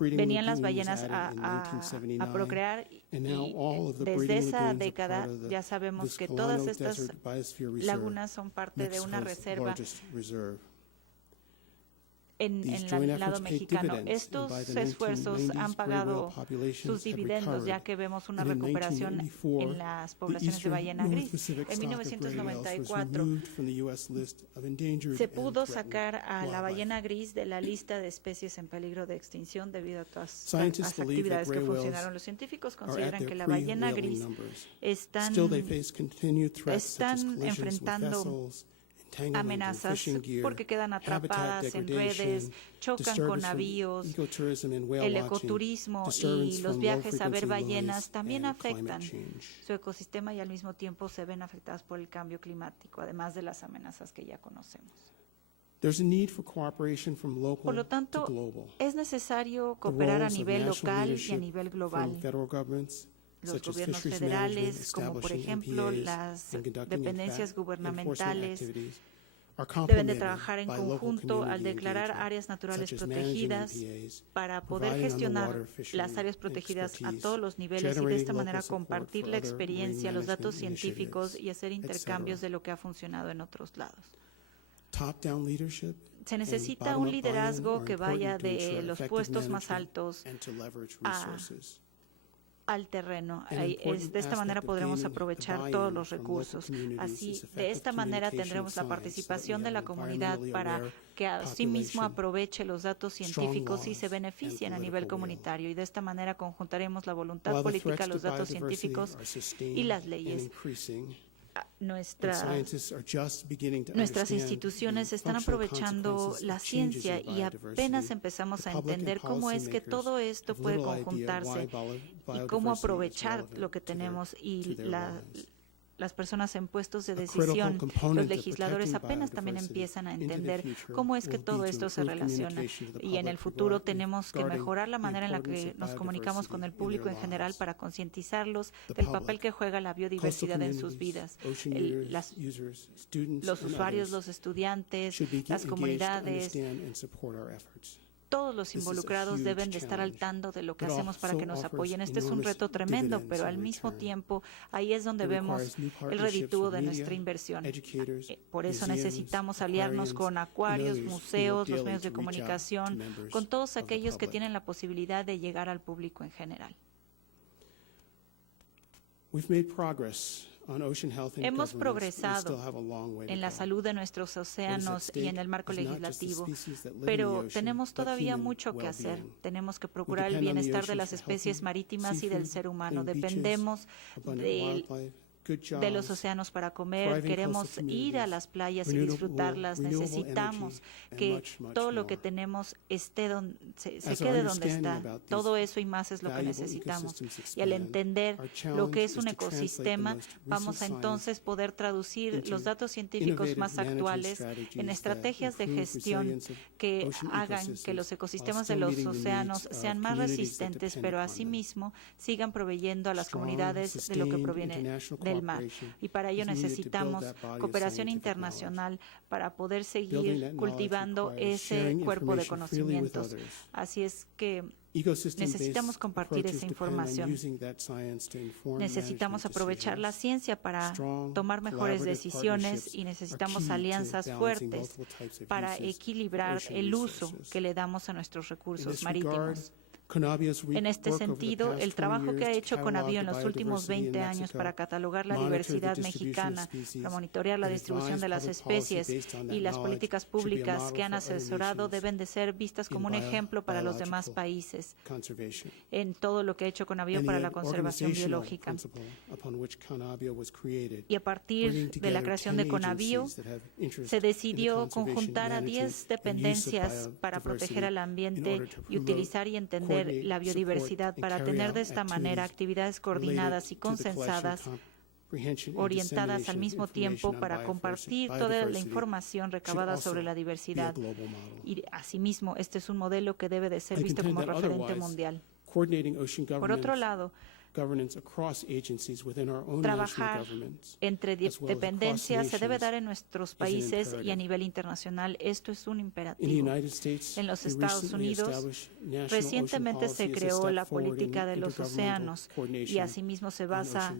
venían las ballenas a procrear, y desde esa década ya sabemos que todas estas lagunas son parte de una reserva en el lado mexicano. Estos esfuerzos han pagado sus dividendos, ya que vemos una recuperación en las poblaciones de ballena gris. En 1994 se pudo sacar a la ballena gris de la lista de especies en peligro de extinción debido a todas las actividades que funcionaron. Los científicos consideran que la ballena gris están enfrentando amenazas porque quedan atrapadas en redes, chocan con navíos, el ecoturismo y los viajes a ver ballenas también afectan su ecosistema y al mismo tiempo se ven afectadas por el cambio climático, además de las amenazas que ya conocemos. Por lo tanto, es necesario cooperar a nivel local y a nivel global. Los gobiernos federales, como por ejemplo las dependencias gubernamentales, deben de trabajar en conjunto al declarar áreas naturales protegidas para poder gestionar las áreas protegidas a todos los niveles y de esta manera compartir la experiencia, los datos científicos y hacer intercambios de lo que ha funcionado en otros lados. Se necesita un liderazgo que vaya de los puestos más altos al terreno. De esta manera podremos aprovechar todos los recursos. Así, de esta manera tendremos la participación de la comunidad para que asimismo aproveche los datos científicos y se beneficien a nivel comunitario. Y de esta manera conjuntaremos la voluntad política, los datos científicos y las leyes. Nuestras instituciones están aprovechando la ciencia y apenas empezamos a entender cómo es que todo esto puede conjuntarse y cómo aprovechar lo que tenemos y las personas en puestos de decisión, los legisladores apenas también empiezan a entender cómo es que todo esto se relaciona. Y en el futuro tenemos que mejorar la manera en la que nos comunicamos con el público en general para concientizarlos del papel que juega la biodiversidad en sus vidas. Los usuarios, los estudiantes, las comunidades, todos los involucrados deben de estar al tanto de lo que hacemos para que nos apoyen. Este es un reto tremendo, pero al mismo tiempo ahí es donde vemos el reditúo de nuestra inversión. Por eso necesitamos aliarnos con acuarios, museos, los medios de comunicación, con todos aquellos que tienen la posibilidad de llegar al público en general. Hemos progresado en la salud de nuestros océanos y en el marco legislativo, pero tenemos todavía mucho que hacer. Tenemos que procurar el bienestar de las especies marítimas y del ser humano. Dependemos de de los océanos para comer, queremos ir a las playas y disfrutarlas, necesitamos que todo lo que tenemos se quede donde está. Todo eso y más es lo que necesitamos. Y al entender lo que es un ecosistema, vamos a entonces poder traducir los datos científicos más actuales en estrategias de gestión que hagan que los ecosistemas de los océanos sean más resistentes, pero asimismo sigan proveyendo a las comunidades de lo que proviene del mar. Y para ello necesitamos cooperación internacional para poder seguir cultivando ese cuerpo de conocimientos. Así es que necesitamos compartir esa información. Necesitamos aprovechar la ciencia para tomar mejores decisiones y necesitamos alianzas fuertes para equilibrar el uso que le damos a nuestros recursos marítimos. En este sentido, el trabajo que ha hecho CONAVIO en los últimos 20 años para catalogar la diversidad mexicana, para monitorear la distribución de las especies y las políticas públicas que han asesorado deben de ser vistas como un ejemplo para los demás países en todo lo que ha hecho CONAVIO para la conservación biológica. Y a partir de la creación de CONAVIO, se decidió conjuntar a 10 dependencias para proteger al ambiente y utilizar y entender la biodiversidad para tener de esta manera actividades coordinadas y consensadas, orientadas al mismo tiempo para compartir toda la información recabada sobre la diversidad. Y asimismo, este es un modelo que debe de ser visto como referente mundial. Por otro lado, trabajar entre dependencias se debe dar en nuestros países y a nivel internacional. Esto es un imperativo. En los Estados Unidos, recientemente se creó la política de los océanos y asimismo se basa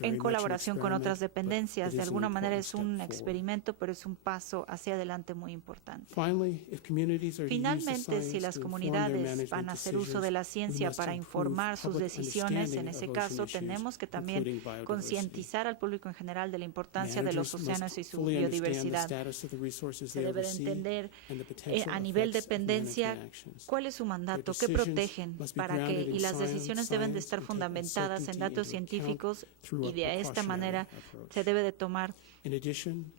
en colaboración con otras dependencias. De alguna manera es un experimento, pero es un paso hacia adelante muy importante. Finalmente, si las comunidades van a hacer uso de la ciencia para informar sus decisiones, en ese caso tenemos que también concientizar al público en general de la importancia de los océanos y su biodiversidad. Se debe de entender a nivel de dependencia cuál es su mandato, qué protegen, y las decisiones deben de estar fundamentadas en datos científicos. Y de esta manera se debe de tomar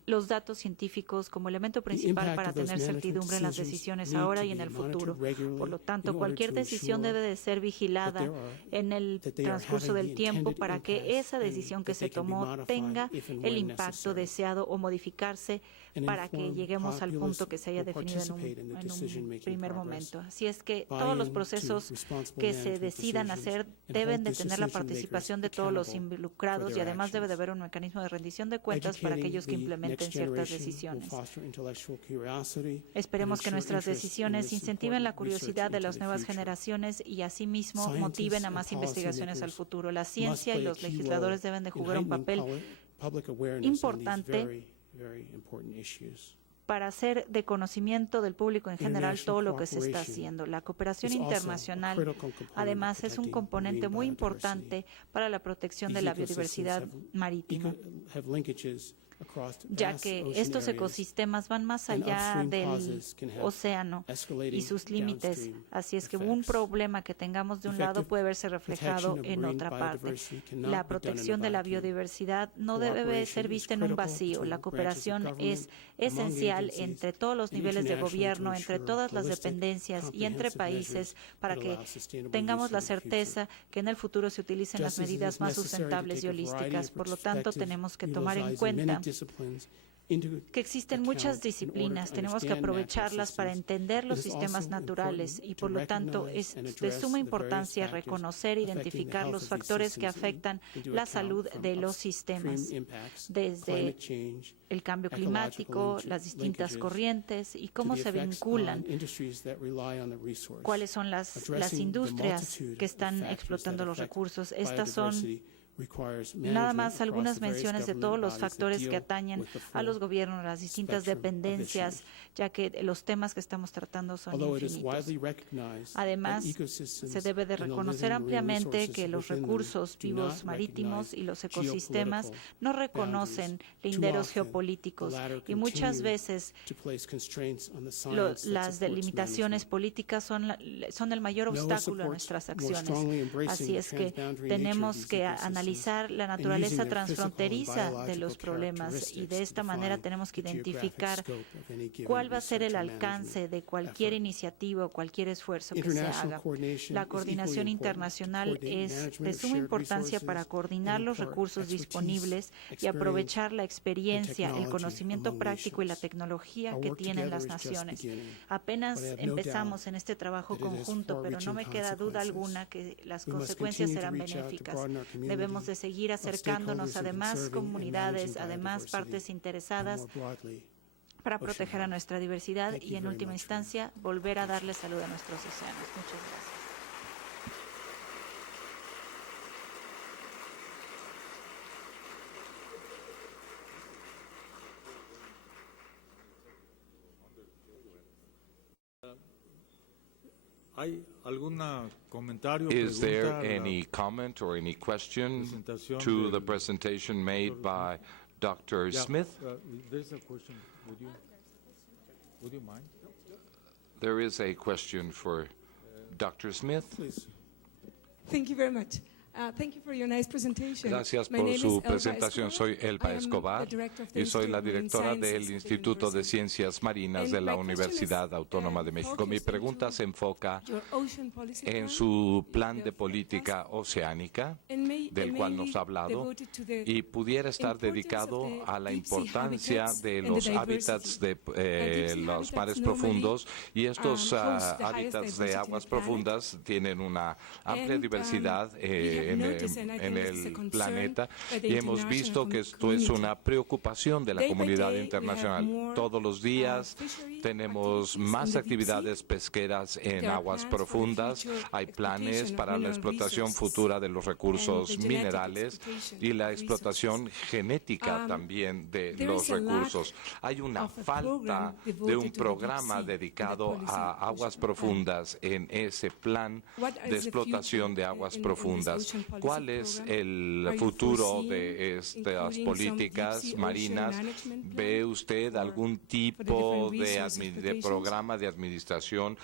los datos científicos como elemento principal para tener certidumbre en las decisiones ahora y en el futuro. Por lo tanto, cualquier decisión debe de ser vigilada en el transcurso del tiempo para que esa decisión que se tomó tenga el impacto deseado o modificarse para que lleguemos al punto que se haya definido en un primer momento. Así es que todos los procesos que se decidan hacer deben de tener la participación de todos los involucrados y además debe de haber un mecanismo de rendición de cuentas para aquellos que implementen ciertas decisiones. Esperemos que nuestras decisiones incentiven la curiosidad de las nuevas generaciones y asimismo motiven a más investigaciones al futuro. La ciencia y los legisladores deben de jugar un papel importante para hacer de conocimiento del público en general todo lo que se está haciendo. La cooperación internacional, además, es un componente muy importante para la protección de la biodiversidad marítima, ya que estos ecosistemas van más allá del océano y sus límites. Así es que un problema que tengamos de un lado puede verse reflejado en otra parte. La protección de la biodiversidad no debe ser vista en un vacío. La cooperación es esencial entre todos los niveles de gobierno, entre todas las dependencias y entre países para que tengamos la certeza que en el futuro se utilicen las medidas más sustentables y holísticas. Por lo tanto, tenemos que tomar en cuenta que existen muchas disciplinas, tenemos que aprovecharlas para entender los sistemas naturales y por lo tanto es de suma importancia reconocer e identificar los factores que afectan la salud de los sistemas, desde el cambio climático, las distintas corrientes y cómo se vinculan, cuáles son las industrias que están explotando los recursos. Estas son nada más algunas menciones de todos los factores que atañen a los gobiernos, a las distintas dependencias, ya que los temas que estamos tratando son infinitos. Además, se debe de reconocer ampliamente que los recursos vivos marítimos y los ecosistemas no reconocen linderos geopolíticos y muchas veces las delimitaciones políticas son el mayor obstáculo a nuestras acciones. Así es que tenemos que analizar analizar la naturaleza transfronteriza de los problemas y de esta manera tenemos que identificar cuál va a ser el alcance de cualquier iniciativa o cualquier esfuerzo que se haga. La coordinación internacional es de suma importancia para coordinar los recursos disponibles y aprovechar la experiencia, el conocimiento práctico y la tecnología que tienen las naciones. Apenas empezamos en este trabajo conjunto, pero no me queda duda alguna que las consecuencias serán benéficas. Debemos de seguir acercándonos a demás comunidades, a demás partes interesadas para proteger a nuestra diversidad y, en última instancia, volver a darle salud a nuestros océanos. Muchas gracias. ¿Hay algún comentario? Is there any comment or any question to the presentation made by Dr. Smith? There's a question. Would you mind? There is a question for Dr. Smith. Please. Thank you very much. Thank you for your nice presentation. Gracias My por name su is Elba presentación. Escobar. Soy Elba I am Escobar the director of the y soy la Institute of Marine directora del Sciences at the Instituto de University. Ciencias Marinas de la Universidad Autónoma de México. Mi pregunta se enfoca Your ocean policy en plan, su plan de política oceánica, del cual nos ha hablado, y pudiera estar dedicado a la importancia de los hábitats de los mares profundos, y estos hábitats de aguas profundas tienen una amplia diversidad en el planeta, y hemos visto que esto es una preocupación de la comunidad internacional. Todos los días tenemos más actividades pesqueras en aguas profundas, hay planes para la explotación futura de los recursos minerales y la explotación genética también de los recursos. Hay una falta de un programa dedicado a aguas profundas en ese plan de explotación de aguas profundas. ¿Cuál es el futuro de estas políticas marinas? ¿Ve usted algún tipo de programa de administración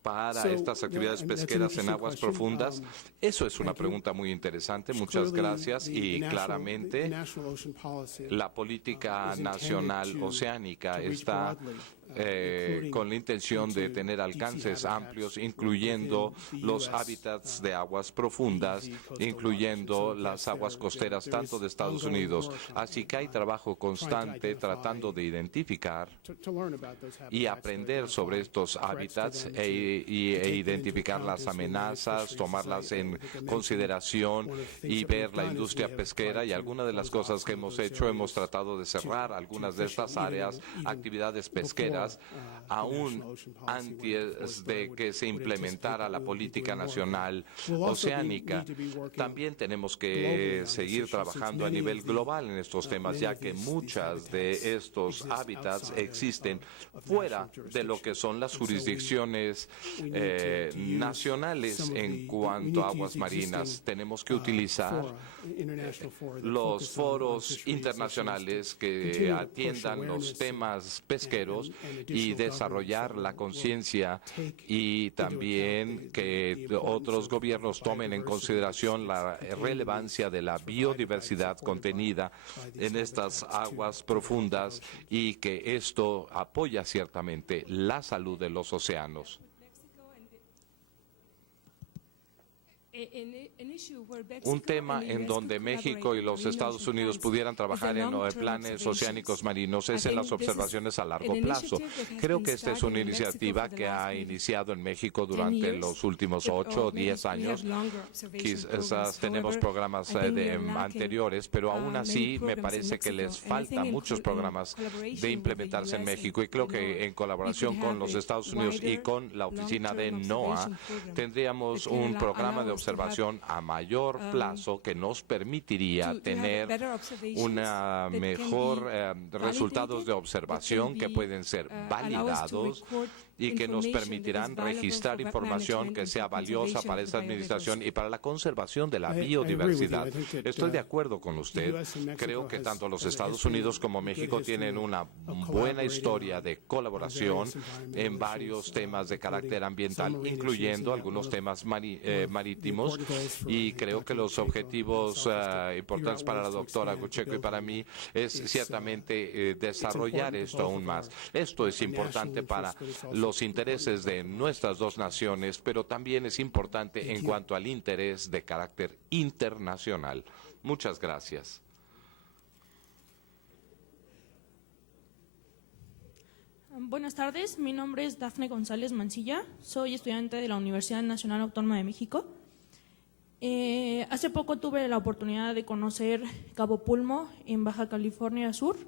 para estas actividades pesqueras en aguas profundas? Eso es una pregunta muy interesante. Muchas gracias. Y claramente la política nacional oceánica está con la intención de tener alcances amplios, incluyendo los hábitats de aguas profundas, incluyendo las aguas costeras tanto de Estados Unidos. Así que hay trabajo constante tratando de identificar y aprender sobre estos hábitats e identificar las amenazas, tomarlas en consideración y ver la industria pesquera. Y algunas de las cosas que hemos hecho, hemos tratado de cerrar algunas de estas áreas, actividades pesqueras, aún antes de que se implementara la política nacional oceánica. También tenemos que seguir trabajando a nivel global en estos temas, ya que muchas de estos hábitats existen fuera de lo que son las jurisdicciones nacionales en cuanto a aguas marinas. Tenemos que utilizar los foros internacionales que atiendan los temas pesqueros y desarrollar la conciencia, y también que otros gobiernos tomen en consideración la relevancia de la biodiversidad contenida en estas aguas profundas, y que esto apoya ciertamente la salud de los océanos. Un tema en donde México y los Estados Unidos pudieran trabajar en planes oceánicos marinos es en las observaciones a largo plazo. Creo que esta es una iniciativa que ha iniciado en México durante los últimos 8 o 10 años. Quizás tenemos programas anteriores, pero aún así me parece que les faltan muchos programas de implementarse en México, y creo que en colaboración con los Estados Unidos y con la oficina de NOAA tendríamos un programa de observación a mayor plazo que nos permitiría tener una mejor resultados de observación que pueden ser validados y que nos permitirán registrar información que sea valiosa para esta administración y para la conservación de la biodiversidad. Estoy de acuerdo con usted. Creo que tanto los Estados Unidos como México tienen una buena historia de colaboración en varios temas de carácter ambiental, incluyendo algunos temas marítimos, y creo que los objetivos importantes para la doctora Gucheco y para mí es ciertamente desarrollar esto aún más. Esto es importante para los intereses de nuestras dos naciones, pero también es importante en cuanto al interés de carácter internacional. Muchas gracias. Buenas tardes, mi nombre es Dafne González Mancilla, soy estudiante de la Universidad Nacional Autónoma de México. Hace poco tuve la oportunidad de conocer Cabo Pulmo en Baja California Sur.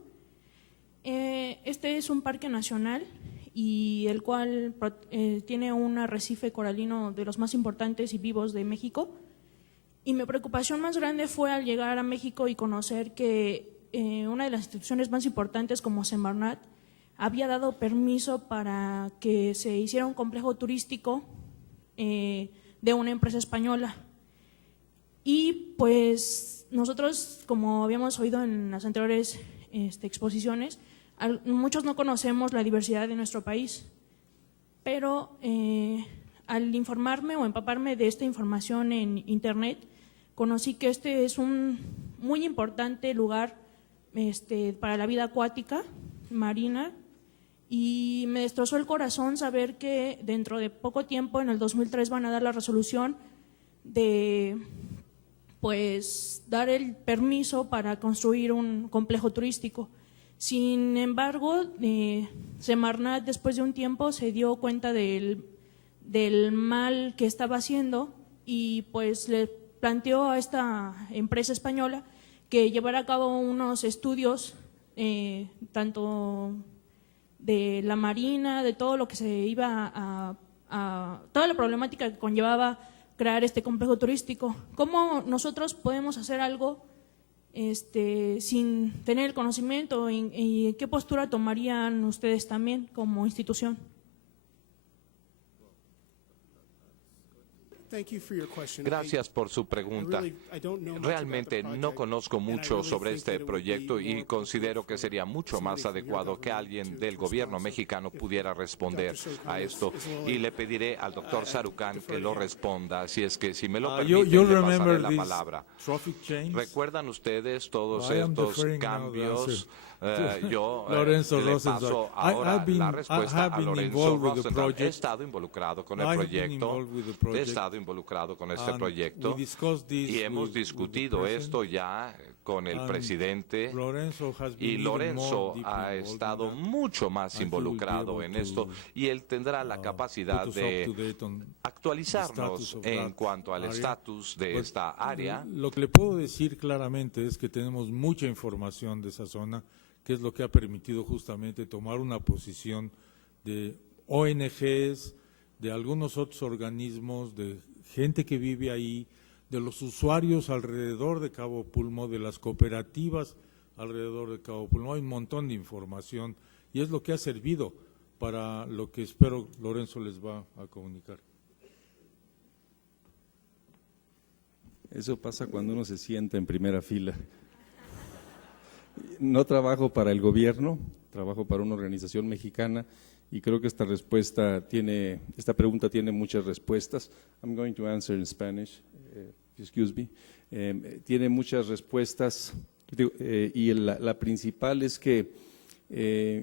Este es un parque nacional y el cual tiene un arrecife coralino de los más importantes y vivos de México. Y mi preocupación más grande fue al llegar a México y conocer que una de las instituciones más importantes como Semarnat había dado permiso para que se hiciera un complejo turístico de una empresa española. Y pues nosotros, como habíamos oído en las anteriores exposiciones, muchos no conocemos la diversidad de nuestro país, pero al informarme o empaparme de esta información en internet, conocí que este es un muy importante lugar para la vida acuática, marina, y me destrozó el corazón saber que dentro de poco tiempo, en el 2003, van a dar la resolución de pues dar el permiso para construir un complejo turístico. Sin embargo, Semarnat después de un tiempo se dio cuenta del mal que estaba haciendo y pues le planteó a esta empresa española que llevara a cabo unos estudios tanto de la marina, de todo lo que se iba a toda la problemática que conllevaba crear este complejo turístico. ¿Cómo nosotros podemos hacer algo sin tener el conocimiento y qué postura tomarían ustedes también como institución? Gracias por su pregunta. Realmente no conozco mucho sobre este proyecto y considero que sería mucho más adecuado que alguien del gobierno mexicano pudiera responder a esto. Y le pediré al doctor Sarucán que lo responda, así es que si me lo permite, le pasaré la palabra. ¿Recuerdan ustedes todos estos cambios? Yo Lorenzo le Rosenthal. paso ahora la respuesta a Lorenzo Rosenthal. He estado involucrado con el proyecto, he estado involucrado con este proyecto y hemos discutido esto ya con el presidente y Lorenzo ha estado mucho más involucrado en esto y él tendrá la capacidad de actualizarnos en cuanto al estatus de esta área. Lo que le puedo decir claramente es que tenemos mucha información de esa zona, que es lo que ha permitido justamente tomar una posición de ONGs, de algunos otros organismos, de gente que vive ahí, de los usuarios alrededor de Cabo Pulmo, de las cooperativas alrededor de Cabo Pulmo. Hay un montón de información y es lo que ha servido para lo que espero Lorenzo les va a comunicar. Eso pasa cuando uno se sienta en primera fila. No trabajo para el gobierno, trabajo para una organización mexicana y creo que esta pregunta tiene muchas respuestas. I'm going to answer in Spanish, excuse me. Tiene muchas respuestas y la principal es que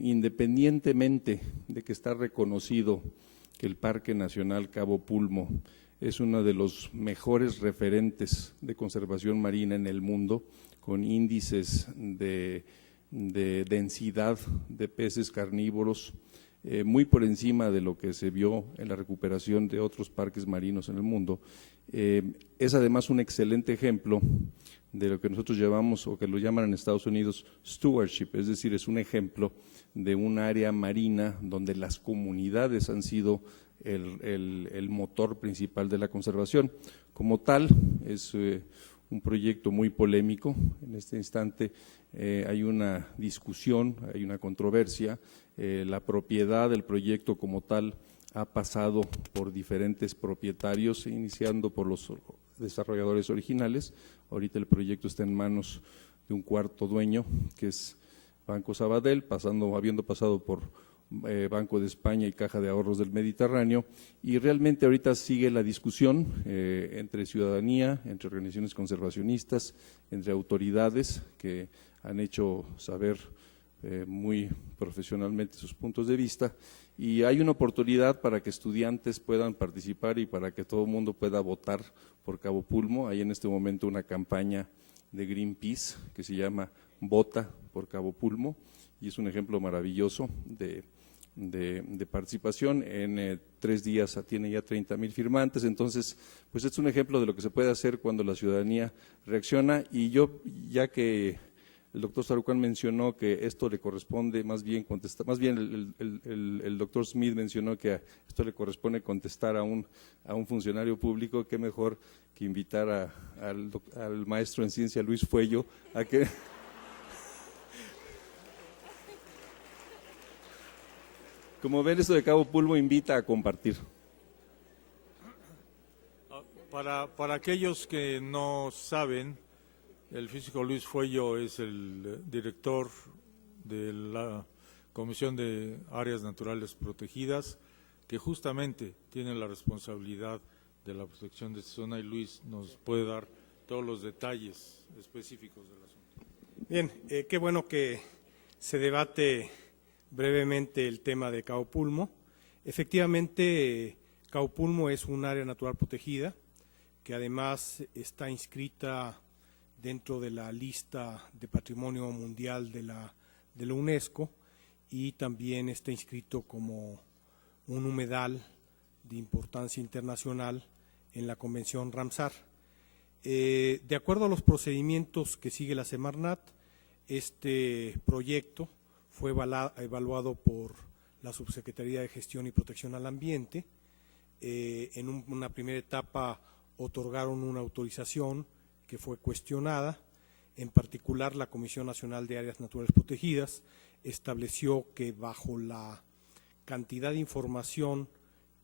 independientemente de que está reconocido que el Parque Nacional Cabo Pulmo es uno de los mejores referentes de conservación marina en el mundo, con índices de densidad de peces carnívoros muy por encima de lo que se vio en la recuperación de otros parques marinos en el mundo. Es además un excelente ejemplo de lo que nosotros llamamos, o que lo llaman en Estados Unidos, stewardship, es decir, es un ejemplo de un área marina donde las comunidades han sido el motor principal de la conservación. Como tal, es un proyecto muy polémico. En este instante hay una discusión, hay una controversia. La propiedad del proyecto como tal ha pasado por diferentes propietarios, iniciando por los desarrolladores originales. Ahorita el proyecto está en manos de un cuarto dueño, que es Banco Sabadell, habiendo pasado por Banco de España y Caja de Ahorros del Mediterráneo, y realmente ahorita sigue la discusión entre ciudadanía, entre organizaciones conservacionistas, entre autoridades que han hecho saber muy profesionalmente sus puntos de vista, y hay una oportunidad para que estudiantes puedan participar y para que todo el mundo pueda votar por Cabo Pulmo. Hay en este momento una campaña de Greenpeace que se llama Vota por Cabo Pulmo, y es un ejemplo maravilloso de participación. En 3 días tiene ya 30,000 firmantes, entonces pues es un ejemplo de lo que se puede hacer cuando la ciudadanía reacciona. Y yo, ya que el doctor Sarucán mencionó que esto le corresponde más bien contestar, más bien el doctor Smith mencionó que esto le corresponde contestar a un funcionario público, qué mejor que invitar al maestro en ciencia Luis Fuello a que… Como ven, esto de Cabo Pulmo invita a compartir. Para aquellos que no saben, el físico Luis Fuello es el director de la Comisión de Áreas Naturales Protegidas, que justamente tiene la responsabilidad de la protección de esta zona, y Luis nos puede dar todos los detalles específicos del asunto. Bien, qué bueno que se debate brevemente el tema de Cabo Pulmo. Efectivamente, Cabo Pulmo es un área natural protegida que además está inscrita dentro de la lista de Patrimonio Mundial de la UNESCO, y también está inscrito como un humedal de importancia internacional en la Convención Ramsar. De acuerdo a los procedimientos que sigue la Semarnat, este proyecto fue evaluado por la Subsecretaría de Gestión y Protección al Ambiente. En una primera etapa otorgaron una autorización que fue cuestionada. En particular, la Comisión Nacional de Áreas Naturales Protegidas estableció que bajo la cantidad de información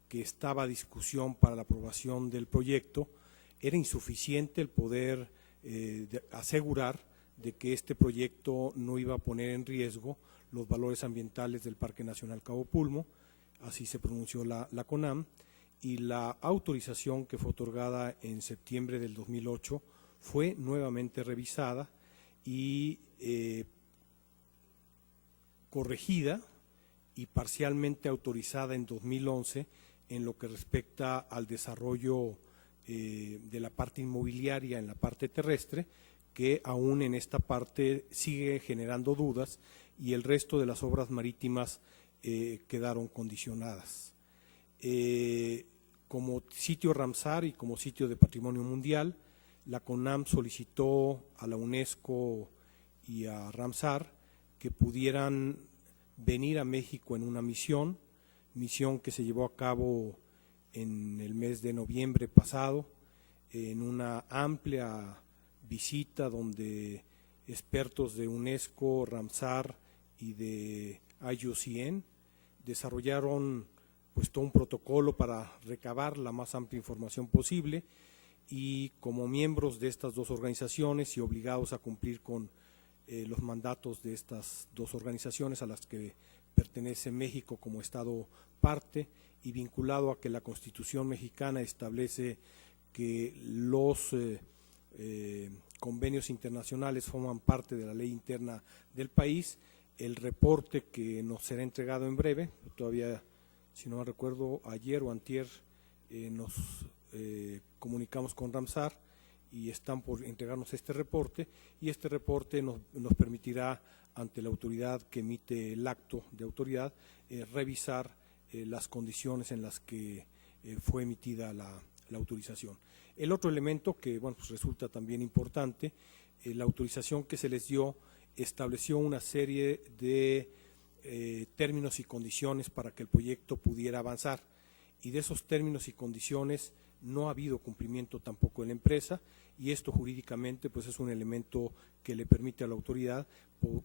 que estaba a discusión para la aprobación del proyecto, era insuficiente el poder asegurar de que este proyecto no iba a poner en riesgo los valores ambientales del Parque Nacional Cabo Pulmo. Así se pronunció la CONAM, y la autorización que fue otorgada en septiembre del 2008 fue nuevamente revisada y corregida y parcialmente autorizada en 2011 en lo que respecta al desarrollo de la parte inmobiliaria en la parte terrestre, que aún en esta parte sigue generando dudas, y el resto de las obras marítimas quedaron condicionadas. Como sitio Ramsar y como sitio de Patrimonio Mundial, la CONAM solicitó a la UNESCO y a Ramsar que pudieran venir a México en una misión que se llevó a cabo en el mes de noviembre pasado, en una amplia visita donde expertos de UNESCO, Ramsar y de IUCN desarrollaron pues todo un protocolo para recabar la más amplia información posible, y como miembros de estas dos organizaciones y obligados a cumplir con los mandatos de estas dos organizaciones a las que pertenece México como Estado parte, y vinculado a que la Constitución mexicana establece que los convenios internacionales forman parte de la ley interna del país, el reporte que nos será entregado en breve, todavía, si no me recuerdo, ayer o antier nos comunicamos con Ramsar y están por entregarnos este reporte, y este reporte nos permitirá, ante la autoridad que emite el acto de autoridad, revisar las condiciones en las que fue emitida la autorización. El otro elemento que pues resulta también importante, la autorización que se les dio estableció una serie de términos y condiciones para que el proyecto pudiera avanzar, y de esos términos y condiciones no ha habido cumplimiento tampoco en la empresa, y esto jurídicamente pues es un elemento que le permite a la autoridad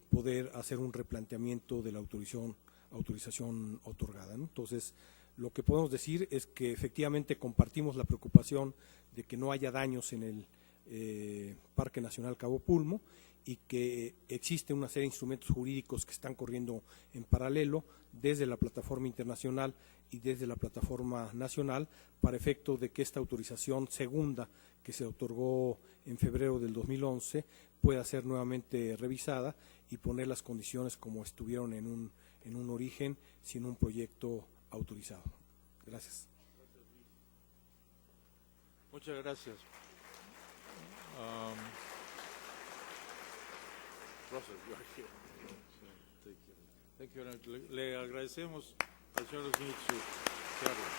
poder hacer un replanteamiento de la autorización otorgada, ¿no? Entonces, lo que podemos decir es que efectivamente compartimos la preocupación de que no haya daños en el Parque Nacional Cabo Pulmo, y que existe una serie de instrumentos jurídicos que están corriendo en paralelo desde la plataforma internacional y desde la plataforma nacional para efecto de que esta autorización segunda que se otorgó en febrero del 2011 pueda ser nuevamente revisada y poner las condiciones como estuvieron en un origen, sin un proyecto autorizado. Gracias. Muchas gracias. Russell, you are here. Thank you. Le agradecemos al señor Smith su charla.